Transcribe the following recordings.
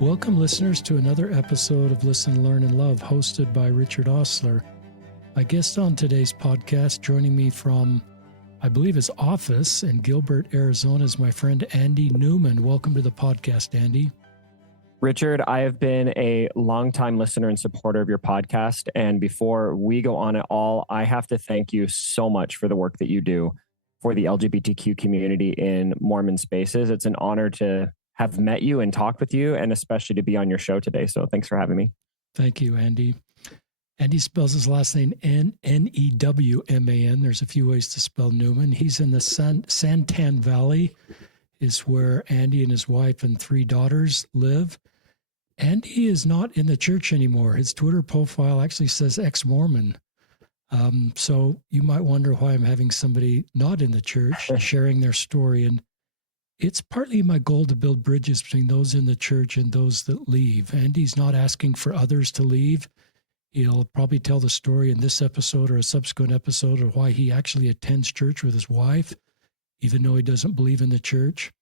Welcome, listeners, to another episode of Listen, Learn, and Love, hosted by Richard Osler. My guest on today's podcast, joining me from, I believe, his office in Gilbert, Arizona, is my friend Andy Newman. Welcome to the podcast, Andy. Richard, I have been a longtime listener and supporter of your podcast. And before we go on at all, I have to thank you so much for the work that you do for the LGBTQ community in Mormon spaces. It's an honor to have met you and talked with you, and especially to be on your show today. So thanks for having me. Thank you, Andy. Andy spells his last name Newman. There's a few ways to spell Newman. He's in the Santan Valley, is where Andy and his wife and 3 daughters live. Andy is not in the church anymore. His Twitter profile actually says ex-Mormon. So you might wonder why I'm having somebody not in the church sharing their story. And it's partly my goal to build bridges between those in the church and those that leave. Andy's not asking for others to leave. He'll probably tell the story in this episode or a subsequent episode of why he actually attends church with his wife, even though he doesn't believe in the church.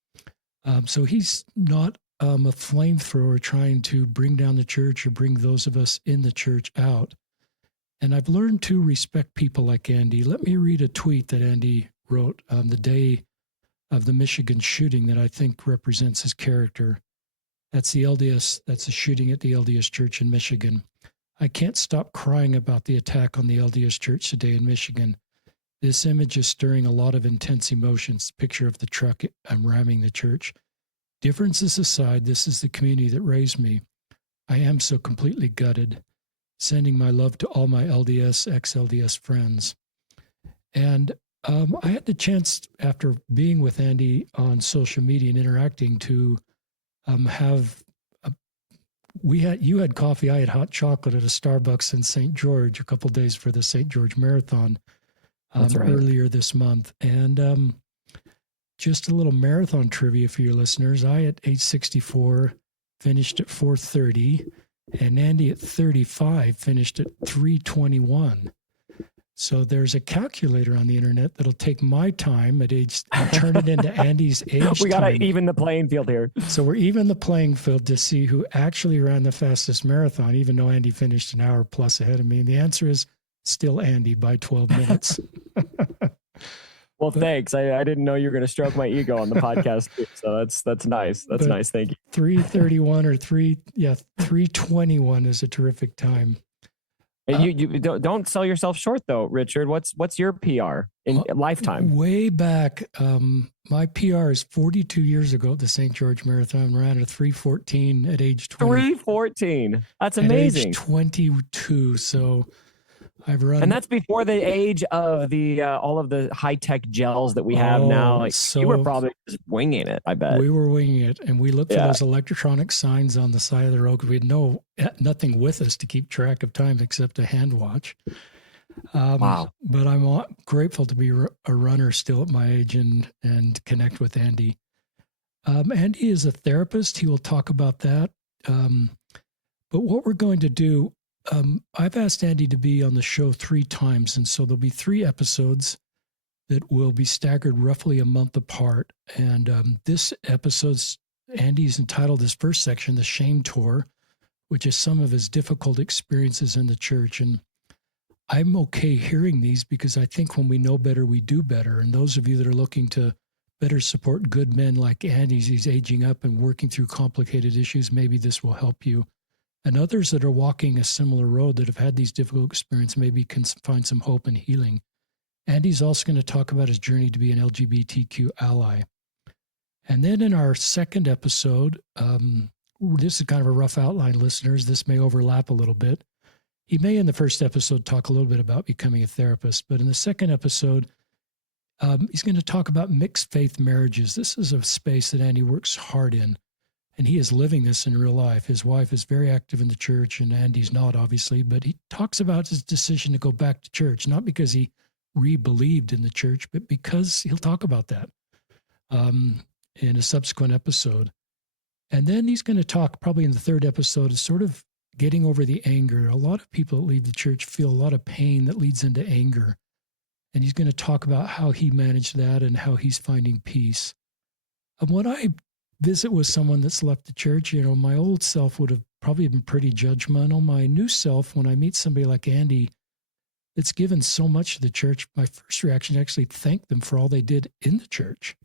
So he's not a flamethrower trying to bring down the church or bring those of us in the church out. And I've learned to respect people like Andy. Let me read a tweet that Andy wrote on the day of the Michigan shooting that I think represents his character. That's the LDS, that's a shooting at the LDS church in Michigan. I can't stop crying about the attack on the LDS church today in Michigan. This image is stirring a lot of intense emotions. Picture of the truck ramming the church. Differences aside, this is the community that raised me. I am so completely gutted. Sending my love to all my LDS, ex-LDS friends. And I had the chance, after being with Andy on social media and interacting, to you had coffee, I had hot chocolate at a Starbucks in St. George a couple of days for the St. George Marathon earlier this month. And just a little marathon trivia for your listeners. I, at age 64, finished at 4:30, and Andy at 35 finished at 3:21. So there's a calculator on the internet that'll take my time at age and turn it into Andy's age. We got to even the playing field here. So we're even the playing field to see who actually ran the fastest marathon, even though Andy finished an hour plus ahead of me. And the answer is still Andy by 12 minutes. Well, thanks. I didn't know you were going to stroke my ego on the podcast too, so that's nice. That's nice. Thank you. 3:31 or 3:21 is a terrific time. You don't sell yourself short though, Richard. What's your PR in lifetime? Way back, my PR is 42 years ago at the St. George Marathon. Ran a 3:14 at age 20. 3:14. That's amazing. At age 22. So I've run, and that's before the age of the all of the high tech gels that we have now. Like, so you were probably just winging it. I bet we were winging it, and we looked for those electronic signs on the side of the road because we had nothing with us to keep track of time except a hand watch. Wow! But I'm grateful to be a runner still at my age and connect with Andy. Andy is a therapist. He will talk about that. But what we're going to do. I've asked Andy to be on the show 3 times, and so there'll be 3 episodes that will be staggered roughly a month apart. And this episode, Andy's entitled his first section, The Shame Tour, which is some of his difficult experiences in the church. And I'm okay hearing these because I think when we know better, we do better. And those of you that are looking to better support good men like Andy, he's aging up and working through complicated issues, maybe this will help you. And others that are walking a similar road that have had these difficult experiences maybe can find some hope and healing. Andy's also going to talk about his journey to be an LGBTQ ally. And then in our second episode, this is kind of a rough outline, listeners. This may overlap a little bit. He may in the first episode talk a little bit about becoming a therapist, but in the second episode, he's going to talk about mixed faith marriages. This is a space that Andy works hard in. And he is living this in real life. His wife is very active in the church, and Andy's not, obviously, but he talks about his decision to go back to church, not because he re-believed in the church, but because he'll talk about that in a subsequent episode. And then he's going to talk, probably in the third episode, is sort of getting over the anger. A lot of people that leave the church feel a lot of pain that leads into anger. And he's going to talk about how he managed that and how he's finding peace. And what I visit with someone that's left the church, my old self would have probably been pretty judgmental. My new self, when I meet somebody like Andy that's given so much to the church, my first reaction is actually thank them for all they did in the church.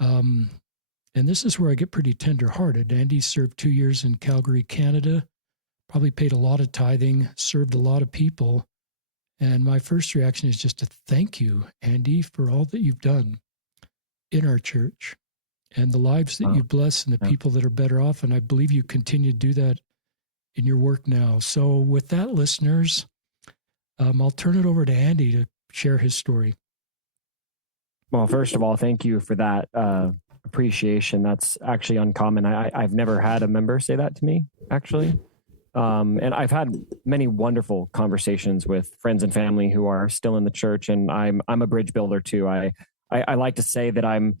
And this is where I get pretty tenderhearted. Andy served 2 years in Calgary, Canada, probably paid a lot of tithing, served a lot of people. And my first reaction is just to thank you, Andy, for all that you've done in our church and the lives that you bless and the people that are better off. And I believe you continue to do that in your work now. So with that, listeners, I'll turn it over to Andy to share his story. Well, first of all, thank you for that appreciation. That's actually uncommon. I've never had a member say that to me, actually. And I've had many wonderful conversations with friends and family who are still in the church, and I'm a bridge builder too. I like to say that I'm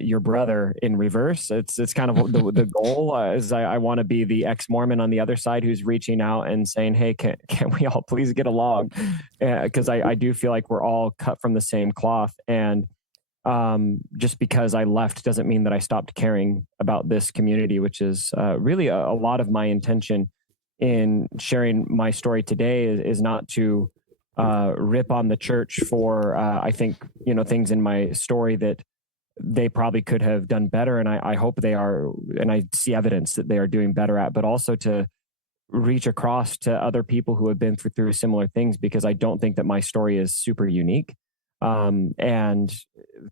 your brother in reverse. It's kind of the goal is I want to be the ex-Mormon on the other side who's reaching out and saying, hey, can we all please get along? Because I do feel like we're all cut from the same cloth. And just because I left doesn't mean that I stopped caring about this community, which is really a lot of my intention in sharing my story today is not to rip on the church for, I think, things in my story that they probably could have done better. And I hope they are, and I see evidence that they are doing better at, but also to reach across to other people who have been through similar things, because I don't think that my story is super unique. And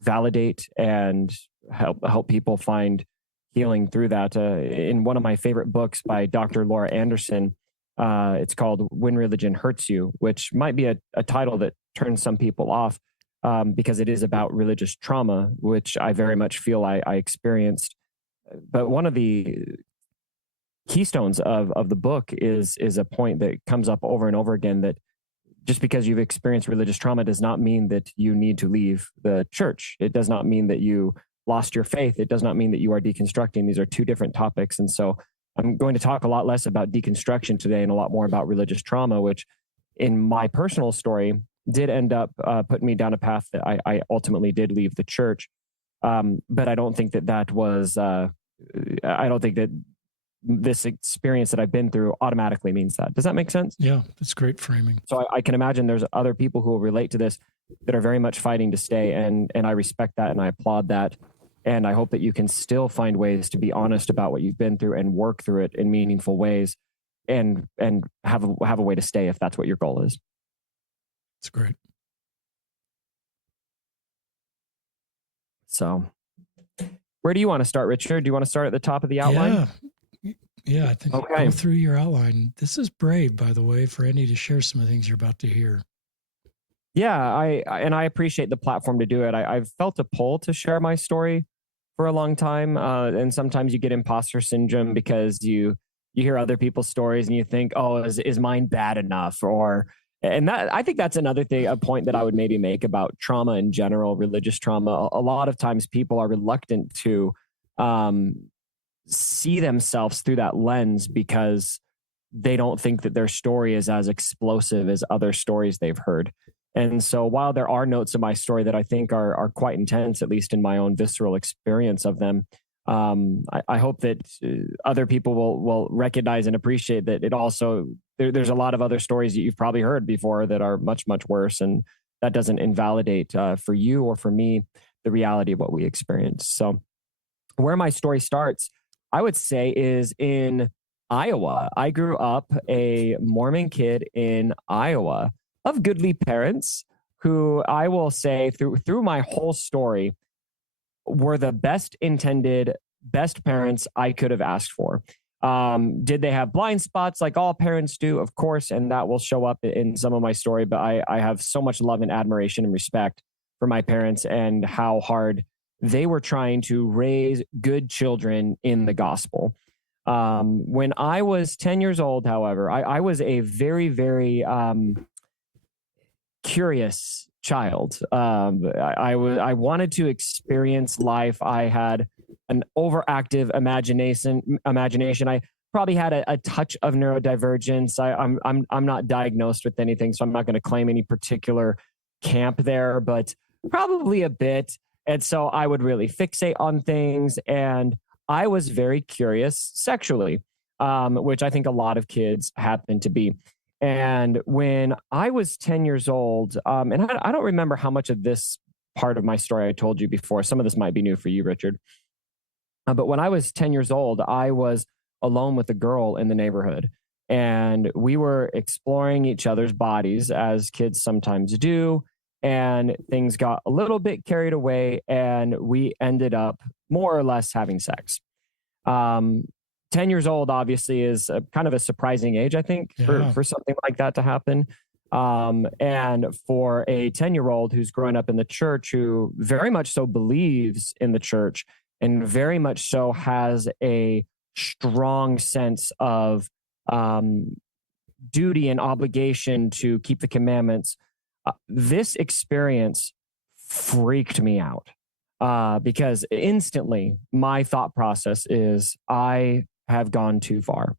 validate and help people find healing through that. In one of my favorite books by Dr. Laura Anderson, it's called When Religion Hurts You, which might be a title that turns some people off because it is about religious trauma, which I very much feel I experienced. But one of the keystones of the book is a point that comes up over and over again, that just because you've experienced religious trauma does not mean that you need to leave the church. It does not mean that you lost your faith. It does not mean that you are deconstructing. These are two different topics. And so I'm going to talk a lot less about deconstruction today and a lot more about religious trauma, which in my personal story did end up putting me down a path that I ultimately did leave the church. But I don't think that was, I don't think that this experience that I've been through automatically means that. Does that make sense? Yeah, that's great framing. So I can imagine there's other people who will relate to this that are very much fighting to stay. And I respect that and I applaud that. And I hope that you can still find ways to be honest about what you've been through and work through it in meaningful ways and have a way to stay if that's what your goal is. That's great. So where do you want to start, Richard? Do you want to start at the top of the outline? Yeah, I think go through your outline. This is brave, by the way, for Andy to share some of the things you're about to hear. Yeah, I appreciate the platform to do it. I've felt a pull to share my story for a long time, and sometimes you get imposter syndrome because you hear other people's stories and you think, oh, is mine bad enough? And that, I think that's another thing, a point that I would maybe make about trauma in general, religious trauma. A lot of times people are reluctant to see themselves through that lens because they don't think that their story is as explosive as other stories they've heard. And so while there are notes of my story that I think are quite intense, at least in my own visceral experience of them, I hope that other people will recognize and appreciate that it also, there's a lot of other stories that you've probably heard before that are much, much worse. And that doesn't invalidate for you or for me the reality of what we experienced. So where my story starts, I would say, is in Iowa. I grew up a Mormon kid in Iowa of goodly parents who I will say through my whole story were the best intended, best parents I could have asked for. Did they have blind spots like all parents do? Of course, and that will show up in some of my story, but I have so much love and admiration and respect for my parents and how hard they were trying to raise good children in the gospel. When I was 10 years old, however, I was a very, very curious child. I wanted to experience life. I had an overactive imagination. I probably had a touch of neurodivergence. I'm not diagnosed with anything, so I'm not going to claim any particular camp there, but probably a bit. And so I would really fixate on things. And I was very curious sexually, which I think a lot of kids happen to be. And when I was 10 years old, and I don't remember how much of this part of my story I told you before. Some of this might be new for you, Richard. But when I was 10 years old, I was alone with a girl in the neighborhood. And we were exploring each other's bodies as kids sometimes do. And things got a little bit carried away, and we ended up more or less having sex. Um, 10 years old, obviously, is kind of a surprising age, I think, Yeah. for something like that to happen. And for a 10-year-old who's growing up in the church, who very much so believes in the church and very much so has a strong sense of um, duty and obligation to keep the commandments, this experience freaked me out because instantly my thought process is I have gone too far.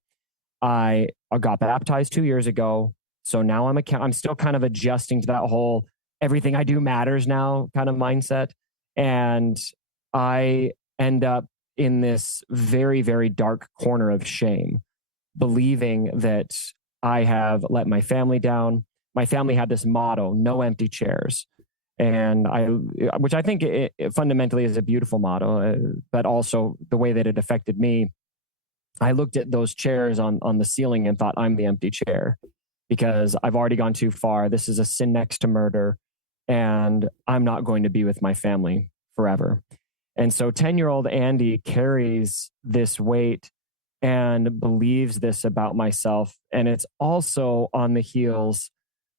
I got baptized 2 years ago. So now I'm still kind of adjusting to that whole everything I do matters now kind of mindset. And I end up in this very, very dark corner of shame, believing that I have let my family down. My family had this motto, no empty chairs. And which I think it fundamentally is a beautiful motto, but also the way that it affected me, I looked at those chairs on the ceiling and thought, I'm the empty chair because I've already gone too far. This is a sin next to murder, and I'm not going to be with my family forever. And so 10-year-old Andy carries this weight and believes this about myself. And it's also on the heels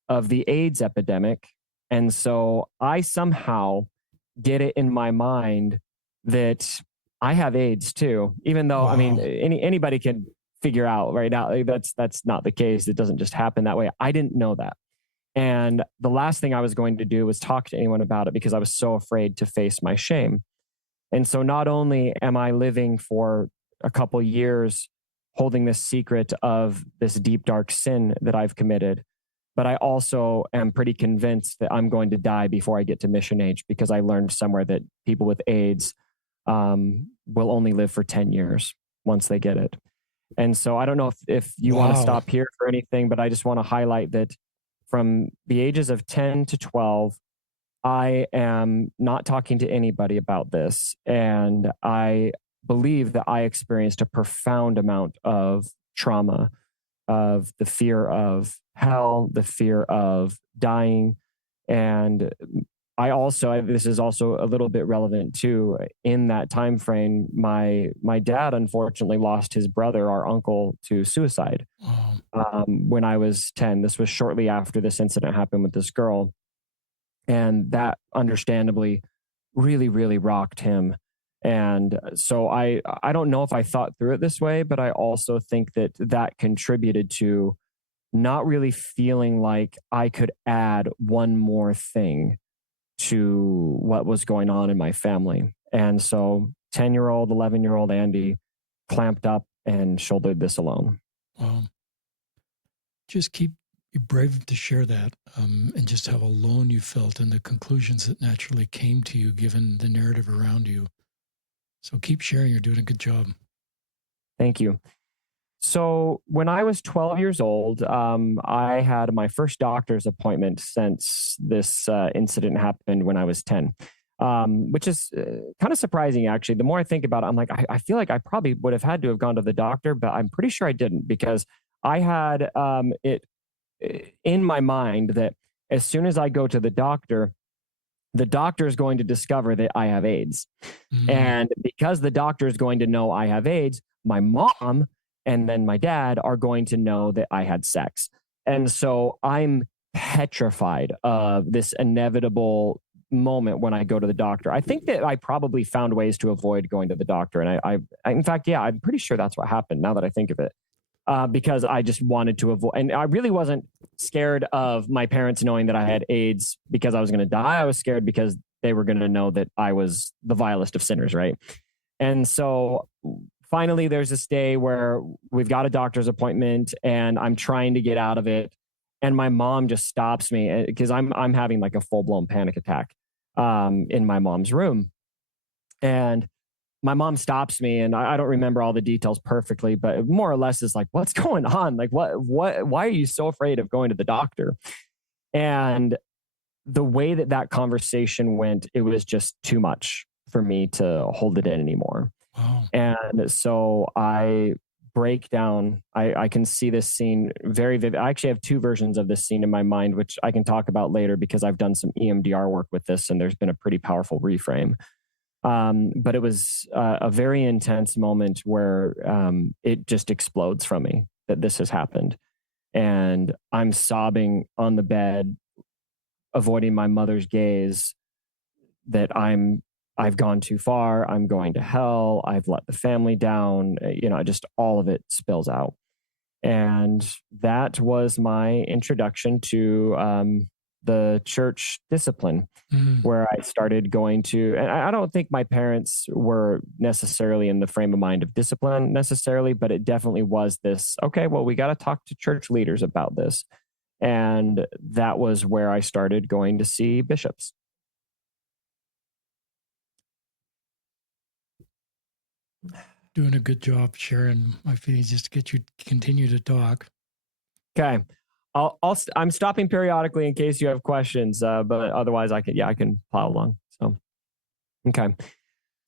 of the AIDS epidemic. And so I somehow get it in my mind that I have AIDS too, even though, I mean, Wow. anybody can figure out right now that's not the case. It doesn't just happen that way. I didn't know that. And the last thing I was going to do was talk to anyone about it because I was so afraid to face my shame. And so not only am I living for a couple years holding this secret of this deep, dark sin that I've committed, but I also am pretty convinced that I'm going to die before I get to mission age because I learned somewhere that people with AIDS will only live for 10 years once they get it. And so I don't know if you want to Wow. stop here for anything, but I just want to highlight that from the ages of 10 to 12, I am not talking to anybody about this. And I believe that I experienced a profound amount of trauma, of the fear of hell, the fear of dying. And this is also a little bit relevant too. In that time frame, my dad unfortunately lost his brother, our uncle, to suicide Wow. when I was 10. This was shortly after this incident happened with this girl. And that understandably really, really rocked him. And so I don't know if I thought through it this way, but I also think that that contributed to not really feeling like I could add one more thing to what was going on in my family. And so 10-year-old, 11-year-old Andy clamped up and shouldered this alone. Wow. Just keep you brave to share that, and just how alone you felt and the conclusions that naturally came to you given the narrative around you. So keep sharing. You're doing a good job. Thank you. So when I was 12 years old, I had my first doctor's appointment since this incident happened when I was 10, which is kind of surprising, actually. The more I think about it, I'm like, I feel like I probably would have had to have gone to the doctor, but I'm pretty sure I didn't because I had it in my mind that as soon as I go to the doctor is going to discover that I have AIDS. Mm. And because the doctor is going to know I have AIDS, my mom and then my dad are going to know that I had sex. And so I'm petrified of this inevitable moment when I go to the doctor. I think that I probably found ways to avoid going to the doctor. And in fact, yeah, I'm pretty sure that's what happened now that I think of it. Because I just wanted to avoid, and I really wasn't scared of my parents knowing that I had AIDS because I was going to die. I was scared because they were going to know that I was the vilest of sinners, right? And so finally, there's this day where we've got a doctor's appointment, and I'm trying to get out of it, and my mom just stops me because I'm having like a full blown panic attack. in my mom's room. And my mom stops me, and I don't remember all the details perfectly, but more or less is like, what's going on? Like, why are you so afraid of going to the doctor? And the way that that conversation went, it was just too much for me to hold it in anymore. Wow. And so I break down. I can see this scene very vivid. I actually have two versions of this scene in my mind, which I can talk about later because I've done some EMDR work with this, and there's been a pretty powerful reframe. But it was a very intense moment where it just explodes from me that this has happened. And I'm sobbing on the bed, avoiding my mother's gaze, that I've gone too far. I'm going to hell. I've let the family down. Just all of it spills out. And that was my introduction to the church discipline, where I started going to, and I don't think my parents were necessarily in the frame of mind of discipline necessarily, but it definitely was this, okay, well, we got to talk to church leaders about this. And that was where I started going to see bishops. Doing a good job sharing my feelings just to get you to continue to talk. Okay. I'm stopping periodically in case you have questions, but otherwise I can plow along. So, okay.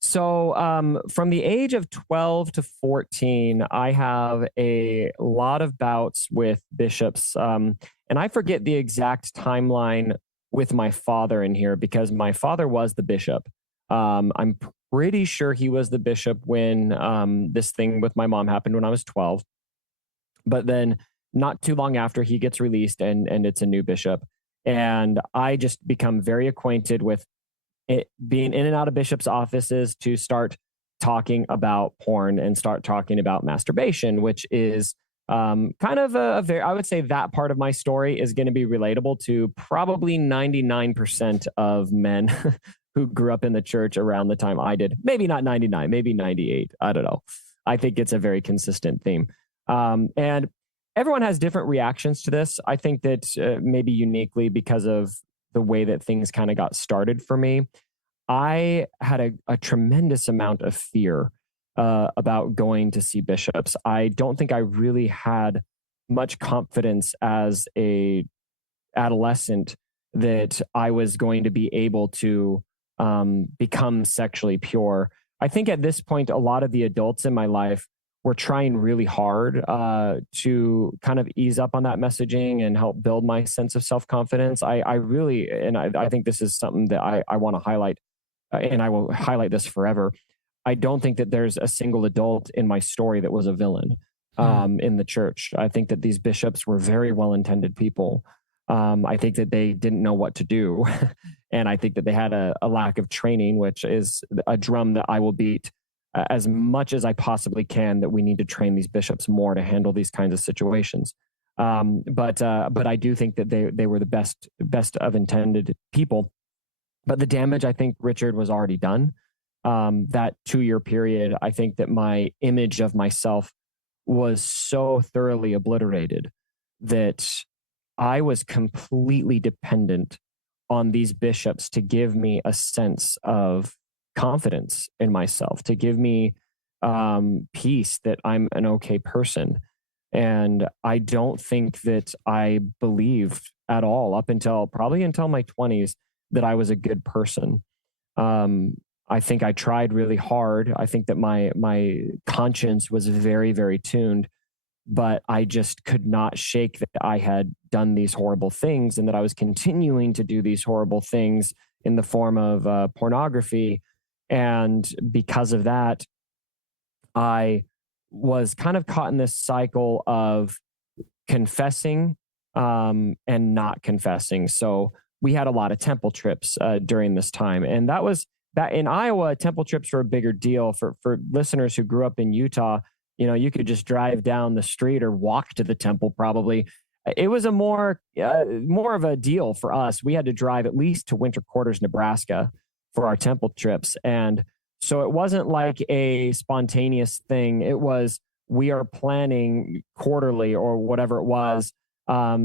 So, from the age of 12 to 14, I have a lot of bouts with bishops. And I forget the exact timeline with my father in here because my father was the bishop. I'm pretty sure he was the bishop when this thing with my mom happened when I was 12. But then not too long after, he gets released and it's a new bishop. And I just become very acquainted with it, being in and out of bishops' offices to start talking about porn and start talking about masturbation, which is kind of a very, I would say that part of my story is going to be relatable to probably 99% of men who grew up in the church around the time I did. Maybe not 99, maybe 98. I don't know. I think it's a very consistent theme. And everyone has different reactions to this. I think that maybe uniquely because of the way that things kind of got started for me, I had a tremendous amount of fear about going to see bishops. I don't think I really had much confidence as a adolescent that I was going to be able to become sexually pure. I think at this point, a lot of the adults in my life were trying really hard to kind of ease up on that messaging and help build my sense of self-confidence. I really, and I think this is something that I want to highlight, and I will highlight this forever. I don't think that there's a single adult in my story that was a villain in the church. I think that these bishops were very well-intended people. I think that they didn't know what to do. And I think that they had a lack of training, which is a drum that I will beat as much as I possibly can, that we need to train these bishops more to handle these kinds of situations. But I do think that they were the best of intended people. But the damage, I think, Richard, was already done. That 2-year period, I think that my image of myself was so thoroughly obliterated that I was completely dependent on these bishops to give me a sense of confidence in myself, to give me peace that I'm an okay person. And I don't think that I believed at all up until my 20s that I was a good person. I think I tried really hard. I think that my conscience was very, very tuned, but I just could not shake that I had done these horrible things and that I was continuing to do these horrible things in the form of pornography. And because of that, I was kind of caught in this cycle of confessing and not confessing. So we had a lot of temple trips during this time. And that in Iowa, temple trips were a bigger deal for listeners who grew up in Utah. You could just drive down the street or walk to the temple probably. It was a more of a deal for us. We had to drive at least to Winter Quarters, Nebraska for our temple trips. And so it wasn't like a spontaneous thing. It was, we are planning quarterly or whatever it was or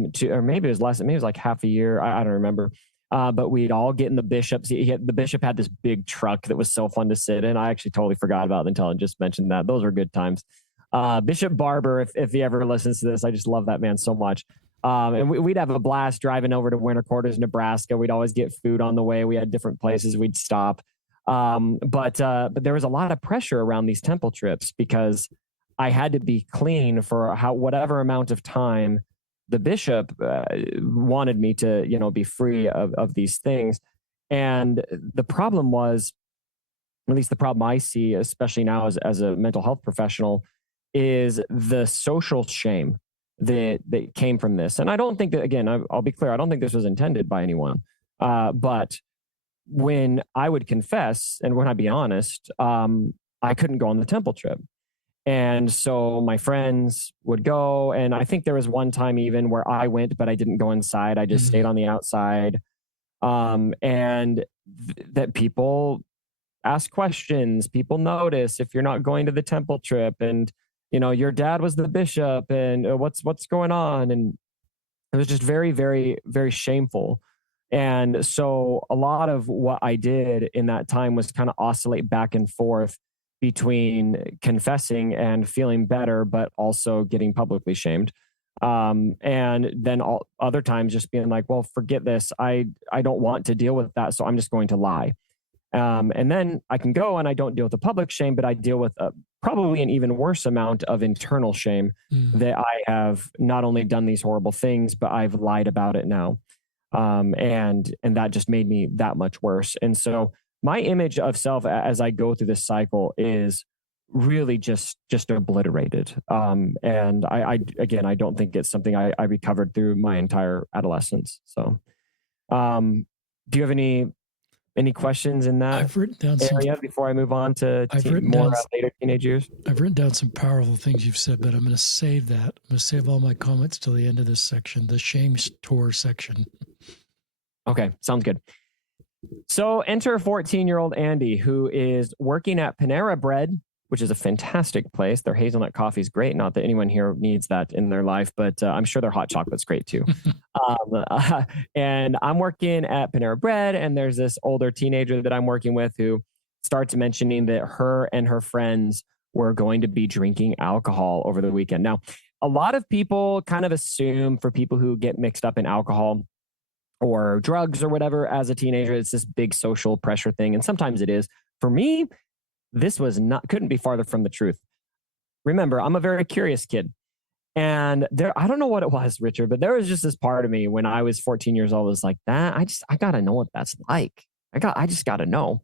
maybe it was less, maybe it was like half a year. I don't remember. But we'd all get in the bishop's. The bishop had this big truck that was so fun to sit in. I actually totally forgot about it until I just mentioned that. Those were good times. Bishop Barber, if he ever listens to this, I just love that man so much. And we'd have a blast driving over to Winter Quarters, Nebraska. We'd always get food on the way. We had different places we'd stop. But there was a lot of pressure around these temple trips because I had to be clean for whatever amount of time the bishop wanted me to, be free of these things. And the problem was, at least the problem I see, especially now as a mental health professional, is the social shame that came from this. And I don't think that, again, I'll be clear, I don't think this was intended by anyone. But when I would confess and when I'd be honest, I couldn't go on the temple trip. And so my friends would go. And I think there was one time even where I went, but I didn't go inside. I just stayed on the outside. That people ask questions, people notice if you're not going to the temple trip, and your dad was the bishop, and what's going on. And it was just very, very, very shameful. And so a lot of what I did in that time was kind of oscillate back and forth between confessing and feeling better, but also getting publicly shamed. And then other times just being like, well, forget this. I don't want to deal with that. So I'm just going to lie. And then I can go and I don't deal with the public shame, but I deal with probably an even worse amount of internal shame that I have not only done these horrible things, but I've lied about it now. And that just made me that much worse. And so my image of self as I go through this cycle is really just obliterated. And I don't think it's something I recovered through my entire adolescence. So, do you have any questions in that I've written down area before I move on to later teenage years? I've written down some powerful things you've said, but I'm going to save that. I'm going to save all my comments till the end of this section, the shame tour section. Okay, sounds good. So enter 14-year-old Andy, who is working at Panera Bread, which is a fantastic place. Their hazelnut coffee is great. Not that anyone here needs that in their life, but I'm sure their hot chocolate's great too. And I'm working at Panera Bread, and there's this older teenager that I'm working with who starts mentioning that her and her friends were going to be drinking alcohol over the weekend. Now, a lot of people kind of assume for people who get mixed up in alcohol or drugs or whatever as a teenager, it's this big social pressure thing. And sometimes it is. For me, this couldn't be farther from the truth. Remember, I'm a very curious kid. And I don't know what it was, Richard, but there was just this part of me when I was 14 years old, was like, that I got to know what that's like. I just got to know.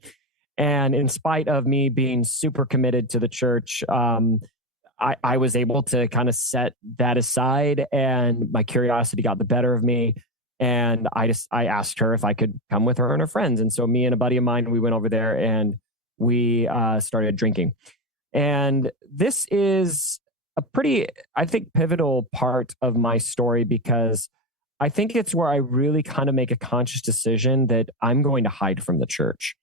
And in spite of me being super committed to the church, I was able to kind of set that aside, and my curiosity got the better of me. And I asked her if I could come with her and her friends. And so me and a buddy of mine, we went over there and we started drinking. And this is a pretty, I think, pivotal part of my story, because I think it's where I really kind of make a conscious decision that I'm going to hide from the church.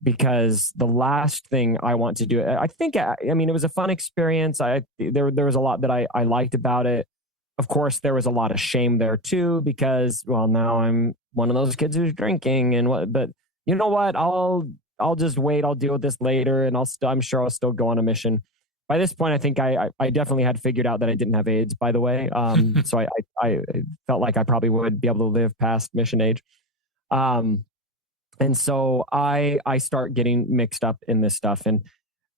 Because the last thing I want to do, I mean, it was a fun experience. There was a lot that I liked about it. Of course, there was a lot of shame there too, because, well, now I'm one of those kids who's drinking but you know what? I'll just wait. I'll deal with this later. And I'm sure I'll still go on a mission. By this point, I think I definitely had figured out that I didn't have AIDS, by the way. So I felt like I probably would be able to live past mission age. And so I start getting mixed up in this stuff, and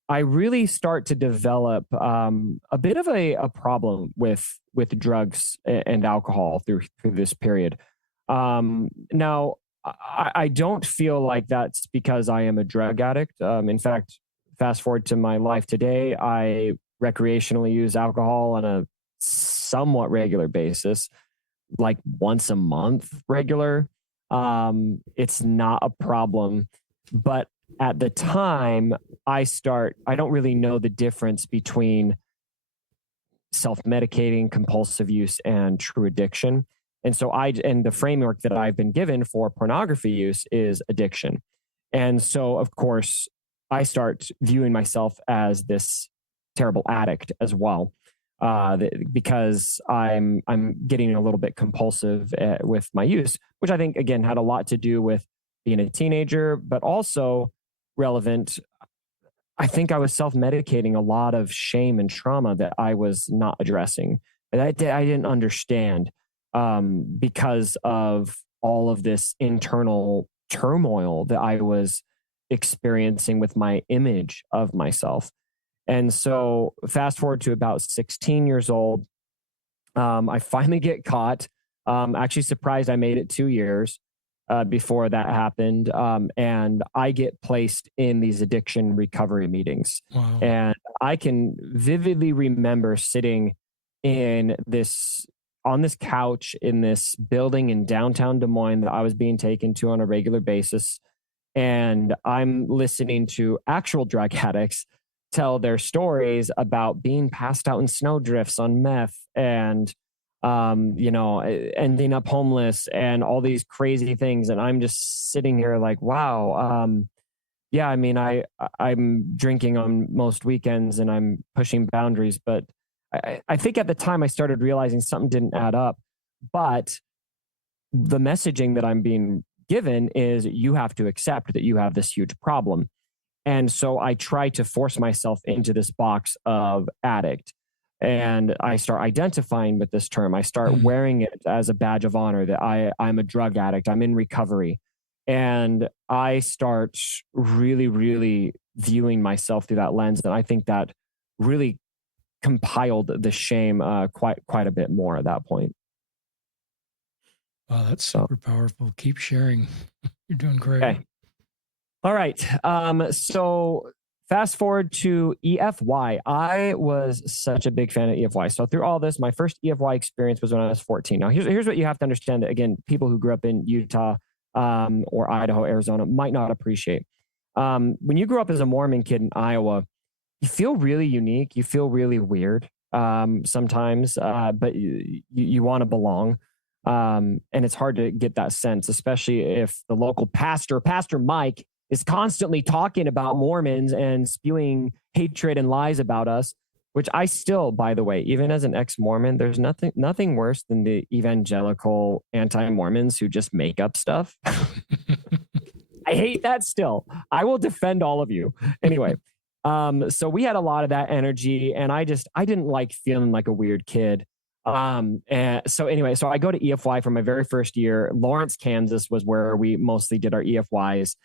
I really start to develop a bit of a problem with drugs and alcohol through this period. Now, I don't feel like that's because I am a drug addict. In fact, fast forward to my life today, I recreationally use alcohol on a somewhat regular basis, like once a month regular. It's not a problem, but at the time I don't really know the difference between self-medicating, compulsive use, and true addiction. And so the framework that I've been given for pornography use is addiction. And so, of course, I start viewing myself as this terrible addict as well. because I'm getting a little bit compulsive with my use, which I think again had a lot to do with being a teenager, but also relevant. I think I was self medicating a lot of shame and trauma that I was not addressing, and I didn't understand because of all of this internal turmoil that I was experiencing with my image of myself. And so, fast forward to about 16 years old, I finally get caught. Actually, surprised I made it 2 years before that happened. And I get placed in these addiction recovery meetings. Wow. And I can vividly remember sitting in this on this couch in this building in downtown Des Moines that I was being taken to on a regular basis. And I'm listening to actual drug addicts tell their stories about being passed out in snowdrifts on meth and ending up homeless and all these crazy things. And I'm just sitting here like, wow, yeah, I mean, I'm drinking on most weekends and I'm pushing boundaries, but I think at the time I started realizing something didn't add up. But the messaging that I'm being given is you have to accept that you have this huge problem. And so I try to force myself into this box of addict. And I start identifying with this term. I start Mm. wearing it as a badge of honor that I'm a drug addict. I'm in recovery. And I start really, really viewing myself through that lens. And I think that really compiled the shame quite a bit more at that point. Wow, that's So, super powerful. Keep sharing. You're doing great. okay. All right. So fast forward to EFY. I was such a big fan of EFY. So through all this, my first EFY experience was when I was 14. Now, here's what you have to understand that, again, people who grew up in Utah or Idaho, Arizona might not appreciate. When you grew up as a Mormon kid in Iowa, you feel really unique. You feel really weird sometimes, but you want to belong. And it's hard to get that sense, especially if the local Pastor Mike, is constantly talking about Mormons and spewing hatred and lies about us, which I still, by the way, even as an ex-Mormon, there's nothing worse than the evangelical anti-Mormons who just make up stuff. I hate that still. I will defend all of you. Anyway, so we had a lot of that energy, and I didn't like feeling like a weird kid. And so anyway, so I go to EFY for my very first year. Lawrence, Kansas was where we mostly did our EFYs.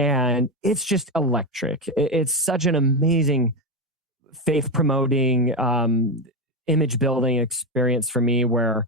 And it's just electric. It's such an amazing faith promoting, image building experience for me where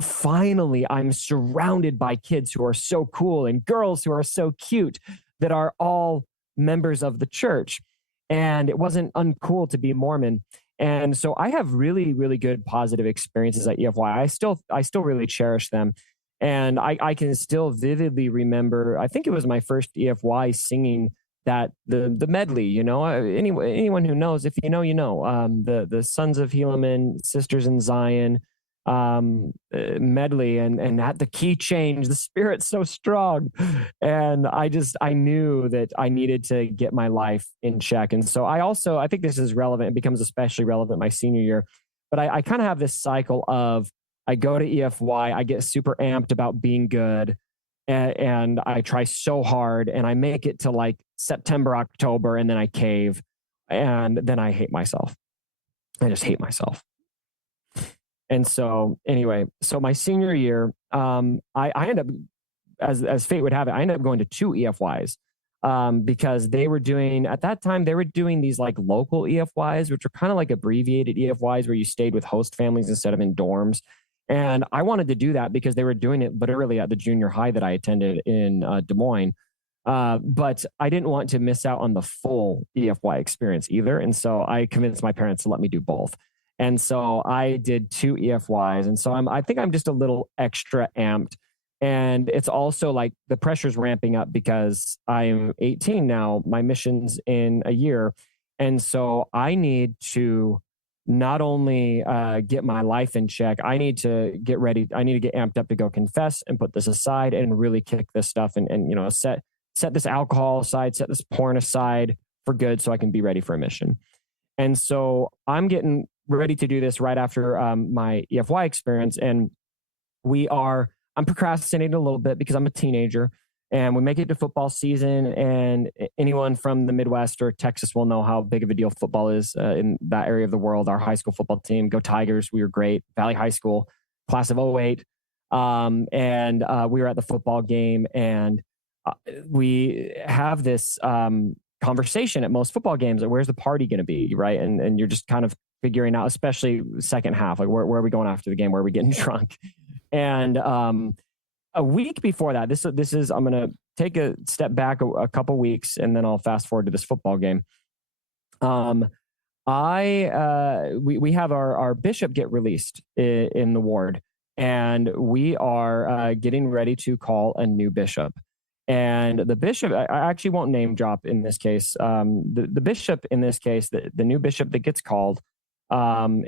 finally I'm surrounded by kids who are so cool and girls who are so cute that are all members of the church. And it wasn't uncool to be Mormon. And so I have really, really good positive experiences at EFY. I still really cherish them. And I can still vividly remember, I think it was my first EFY singing that the medley, anyone who knows, if you know, you know, the Sons of Helaman, Sisters in Zion medley, and that the key change, the spirit's so strong. And I knew that I needed to get my life in check. And so I think this is relevant. It becomes especially relevant my senior year, but I kind of have this cycle of, I go to EFY, I get super amped about being good, and I try so hard, and I make it to like September, October, and then I cave, and then I hate myself. I just hate myself. And so anyway, so my senior year, I end up, as fate would have it, I ended up going to 2 EFYs because at that time, they were doing these like local EFYs, which are kind of like abbreviated EFYs where you stayed with host families instead of in dorms. And I wanted to do that because they were doing it literally at the junior high that I attended in Des Moines. But I didn't want to miss out on the full EFY experience either. And so I convinced my parents to let me do both. And so I did 2 EFYs. And so I think I'm just a little extra amped. And it's also like the pressure's ramping up because I'm 18 now. My mission's in a year. And so I need to not only get my life in check, I need to get ready. I need to get amped up to go confess and put this aside and really kick this stuff and set this alcohol aside, set this porn aside for good so I can be ready for a mission. And so I'm getting ready to do this right after my EFY experience. And I'm procrastinating a little bit because I'm a teenager, and we make it to football season, and anyone from the Midwest or Texas will know how big of a deal football is in that area of the world. Our high school football team, go Tigers, we were great. Valley High School, class of '08. And we were at the football game, and we have this conversation at most football games. Like, where's the party going to be, right? And you're just kind of figuring out, especially second half, like where are we going after the game? Where are we getting drunk? And a week before that, this is I'm going to take a step back a couple weeks, and then I'll fast forward to this football game. We have our bishop get released in the ward, and we are getting ready to call a new bishop. And the bishop, I actually won't name drop in this case. The bishop in this case, the new bishop that gets called,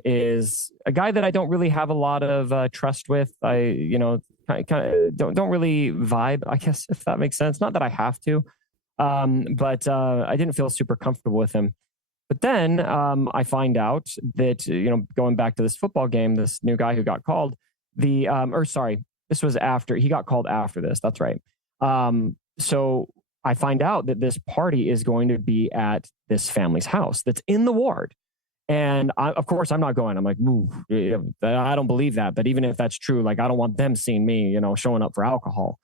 is a guy that I don't really have a lot of trust with. Kind of don't really vibe, I guess, if that makes sense. Not that I have to, but I didn't feel super comfortable with him. But then I find out that, going back to this football game, this new guy who got called, this was after he got called after this. That's right. So I find out that this party is going to be at this family's house that's in the ward. And of course, I'm not going. I'm like, I don't believe that. But even if that's true, like, I don't want them seeing me, showing up for alcohol.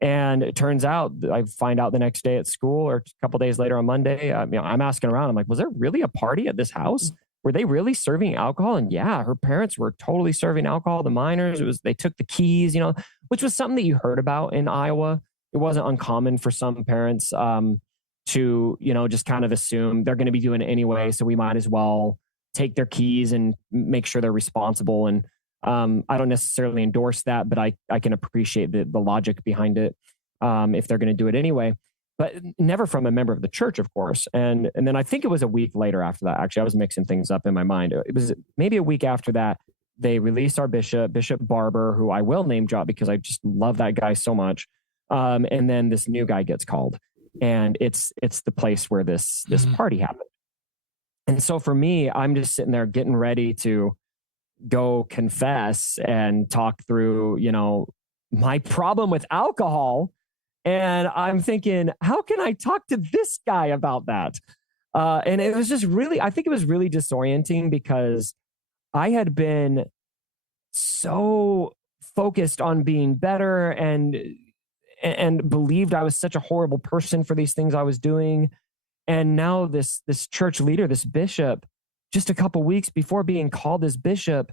And it turns out, I find out the next day at school, or a couple days later on Monday, I'm asking around. I'm like, was there really a party at this house? Were they really serving alcohol? And yeah, her parents were totally serving alcohol. The minors, they took the keys, which was something that you heard about in Iowa. It wasn't uncommon for some parents to, just kind of assume they're going to be doing it anyway. So we might as well take their keys and make sure they're responsible. And I don't necessarily endorse that, but I can appreciate the logic behind it if they're going to do it anyway. But never from a member of the church, of course. And then I think it was a week later after that. Actually, I was mixing things up in my mind. It was maybe a week after that, they released our Bishop Barber, who I will name drop because I just love that guy so much. And then this new guy gets called, and it's the place where this party happened. And so for me, I'm just sitting there getting ready to go confess and talk through, my problem with alcohol. And I'm thinking, how can I talk to this guy about that? And it was just I think it was really disorienting, because I had been so focused on being better and believed I was such a horrible person for these things I was doing. And now this church leader, this bishop, just a couple weeks before being called as bishop,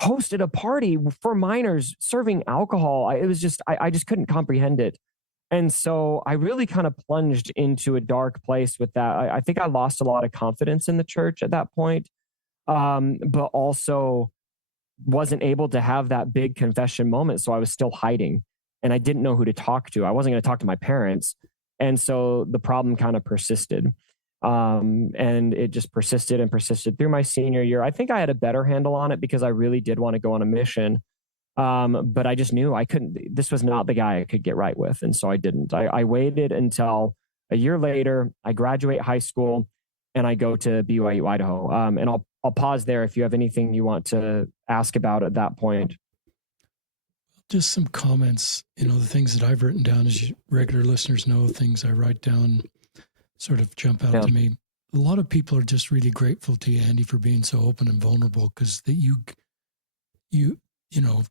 hosted a party for minors serving alcohol. I just couldn't comprehend it. And so I really kind of plunged into a dark place with that. I think I lost a lot of confidence in the church at that point, but also wasn't able to have that big confession moment. So I was still hiding, and I didn't know who to talk to. I wasn't going to talk to my parents. And so the problem kind of persisted. And it just persisted and persisted through my senior year. I think I had a better handle on it because I really did want to go on a mission. But I just knew I couldn't, this was not the guy I could get right with. And so I didn't. I waited until a year later. I graduate high school and I go to BYU, Idaho. And I'll pause there if you have anything you want to ask about at that point. Just some comments, the things that I've written down, as regular listeners know, things I write down sort of jump out to me. A lot of people are just really grateful to you, Andy, for being so open and vulnerable, because that you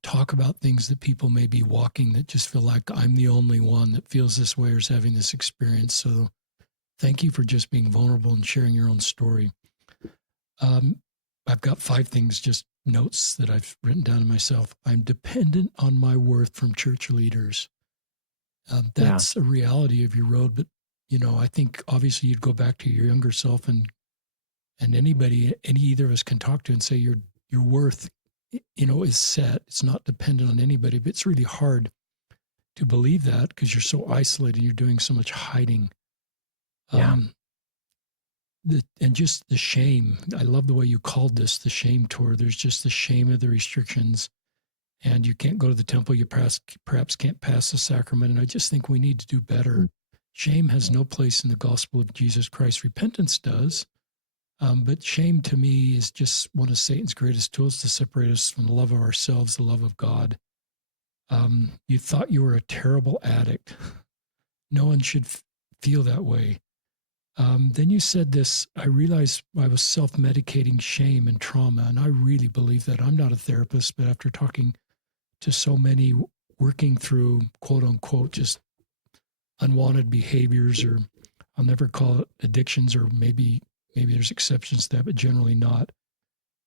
talk about things that people may be walking that just feel like I'm the only one that feels this way or is having this experience. So thank you for just being vulnerable and sharing your own story. I've got 5 things, just notes that I've written down to myself. I'm dependent on my worth from church leaders. That's a reality of your road. But, I think obviously you'd go back to your younger self and either of us can talk to and say your worth, is set. It's not dependent on anybody, but it's really hard to believe that because you're so isolated. You're doing so much hiding. And just the shame. I love the way you called this the shame tour. There's just the shame of the restrictions, and you can't go to the temple. You perhaps can't pass the sacrament. And I just think we need to do better. Shame has no place in the gospel of Jesus Christ. Repentance does. But shame to me is just one of Satan's greatest tools to separate us from the love of ourselves, the love of God. You thought you were a terrible addict. No one should feel that way. Then you said this, I realized I was self-medicating shame and trauma, and I really believe that. I'm not a therapist, but after talking to so many working through quote unquote just unwanted behaviors, or I'll never call it addictions, or maybe there's exceptions to that, but generally not.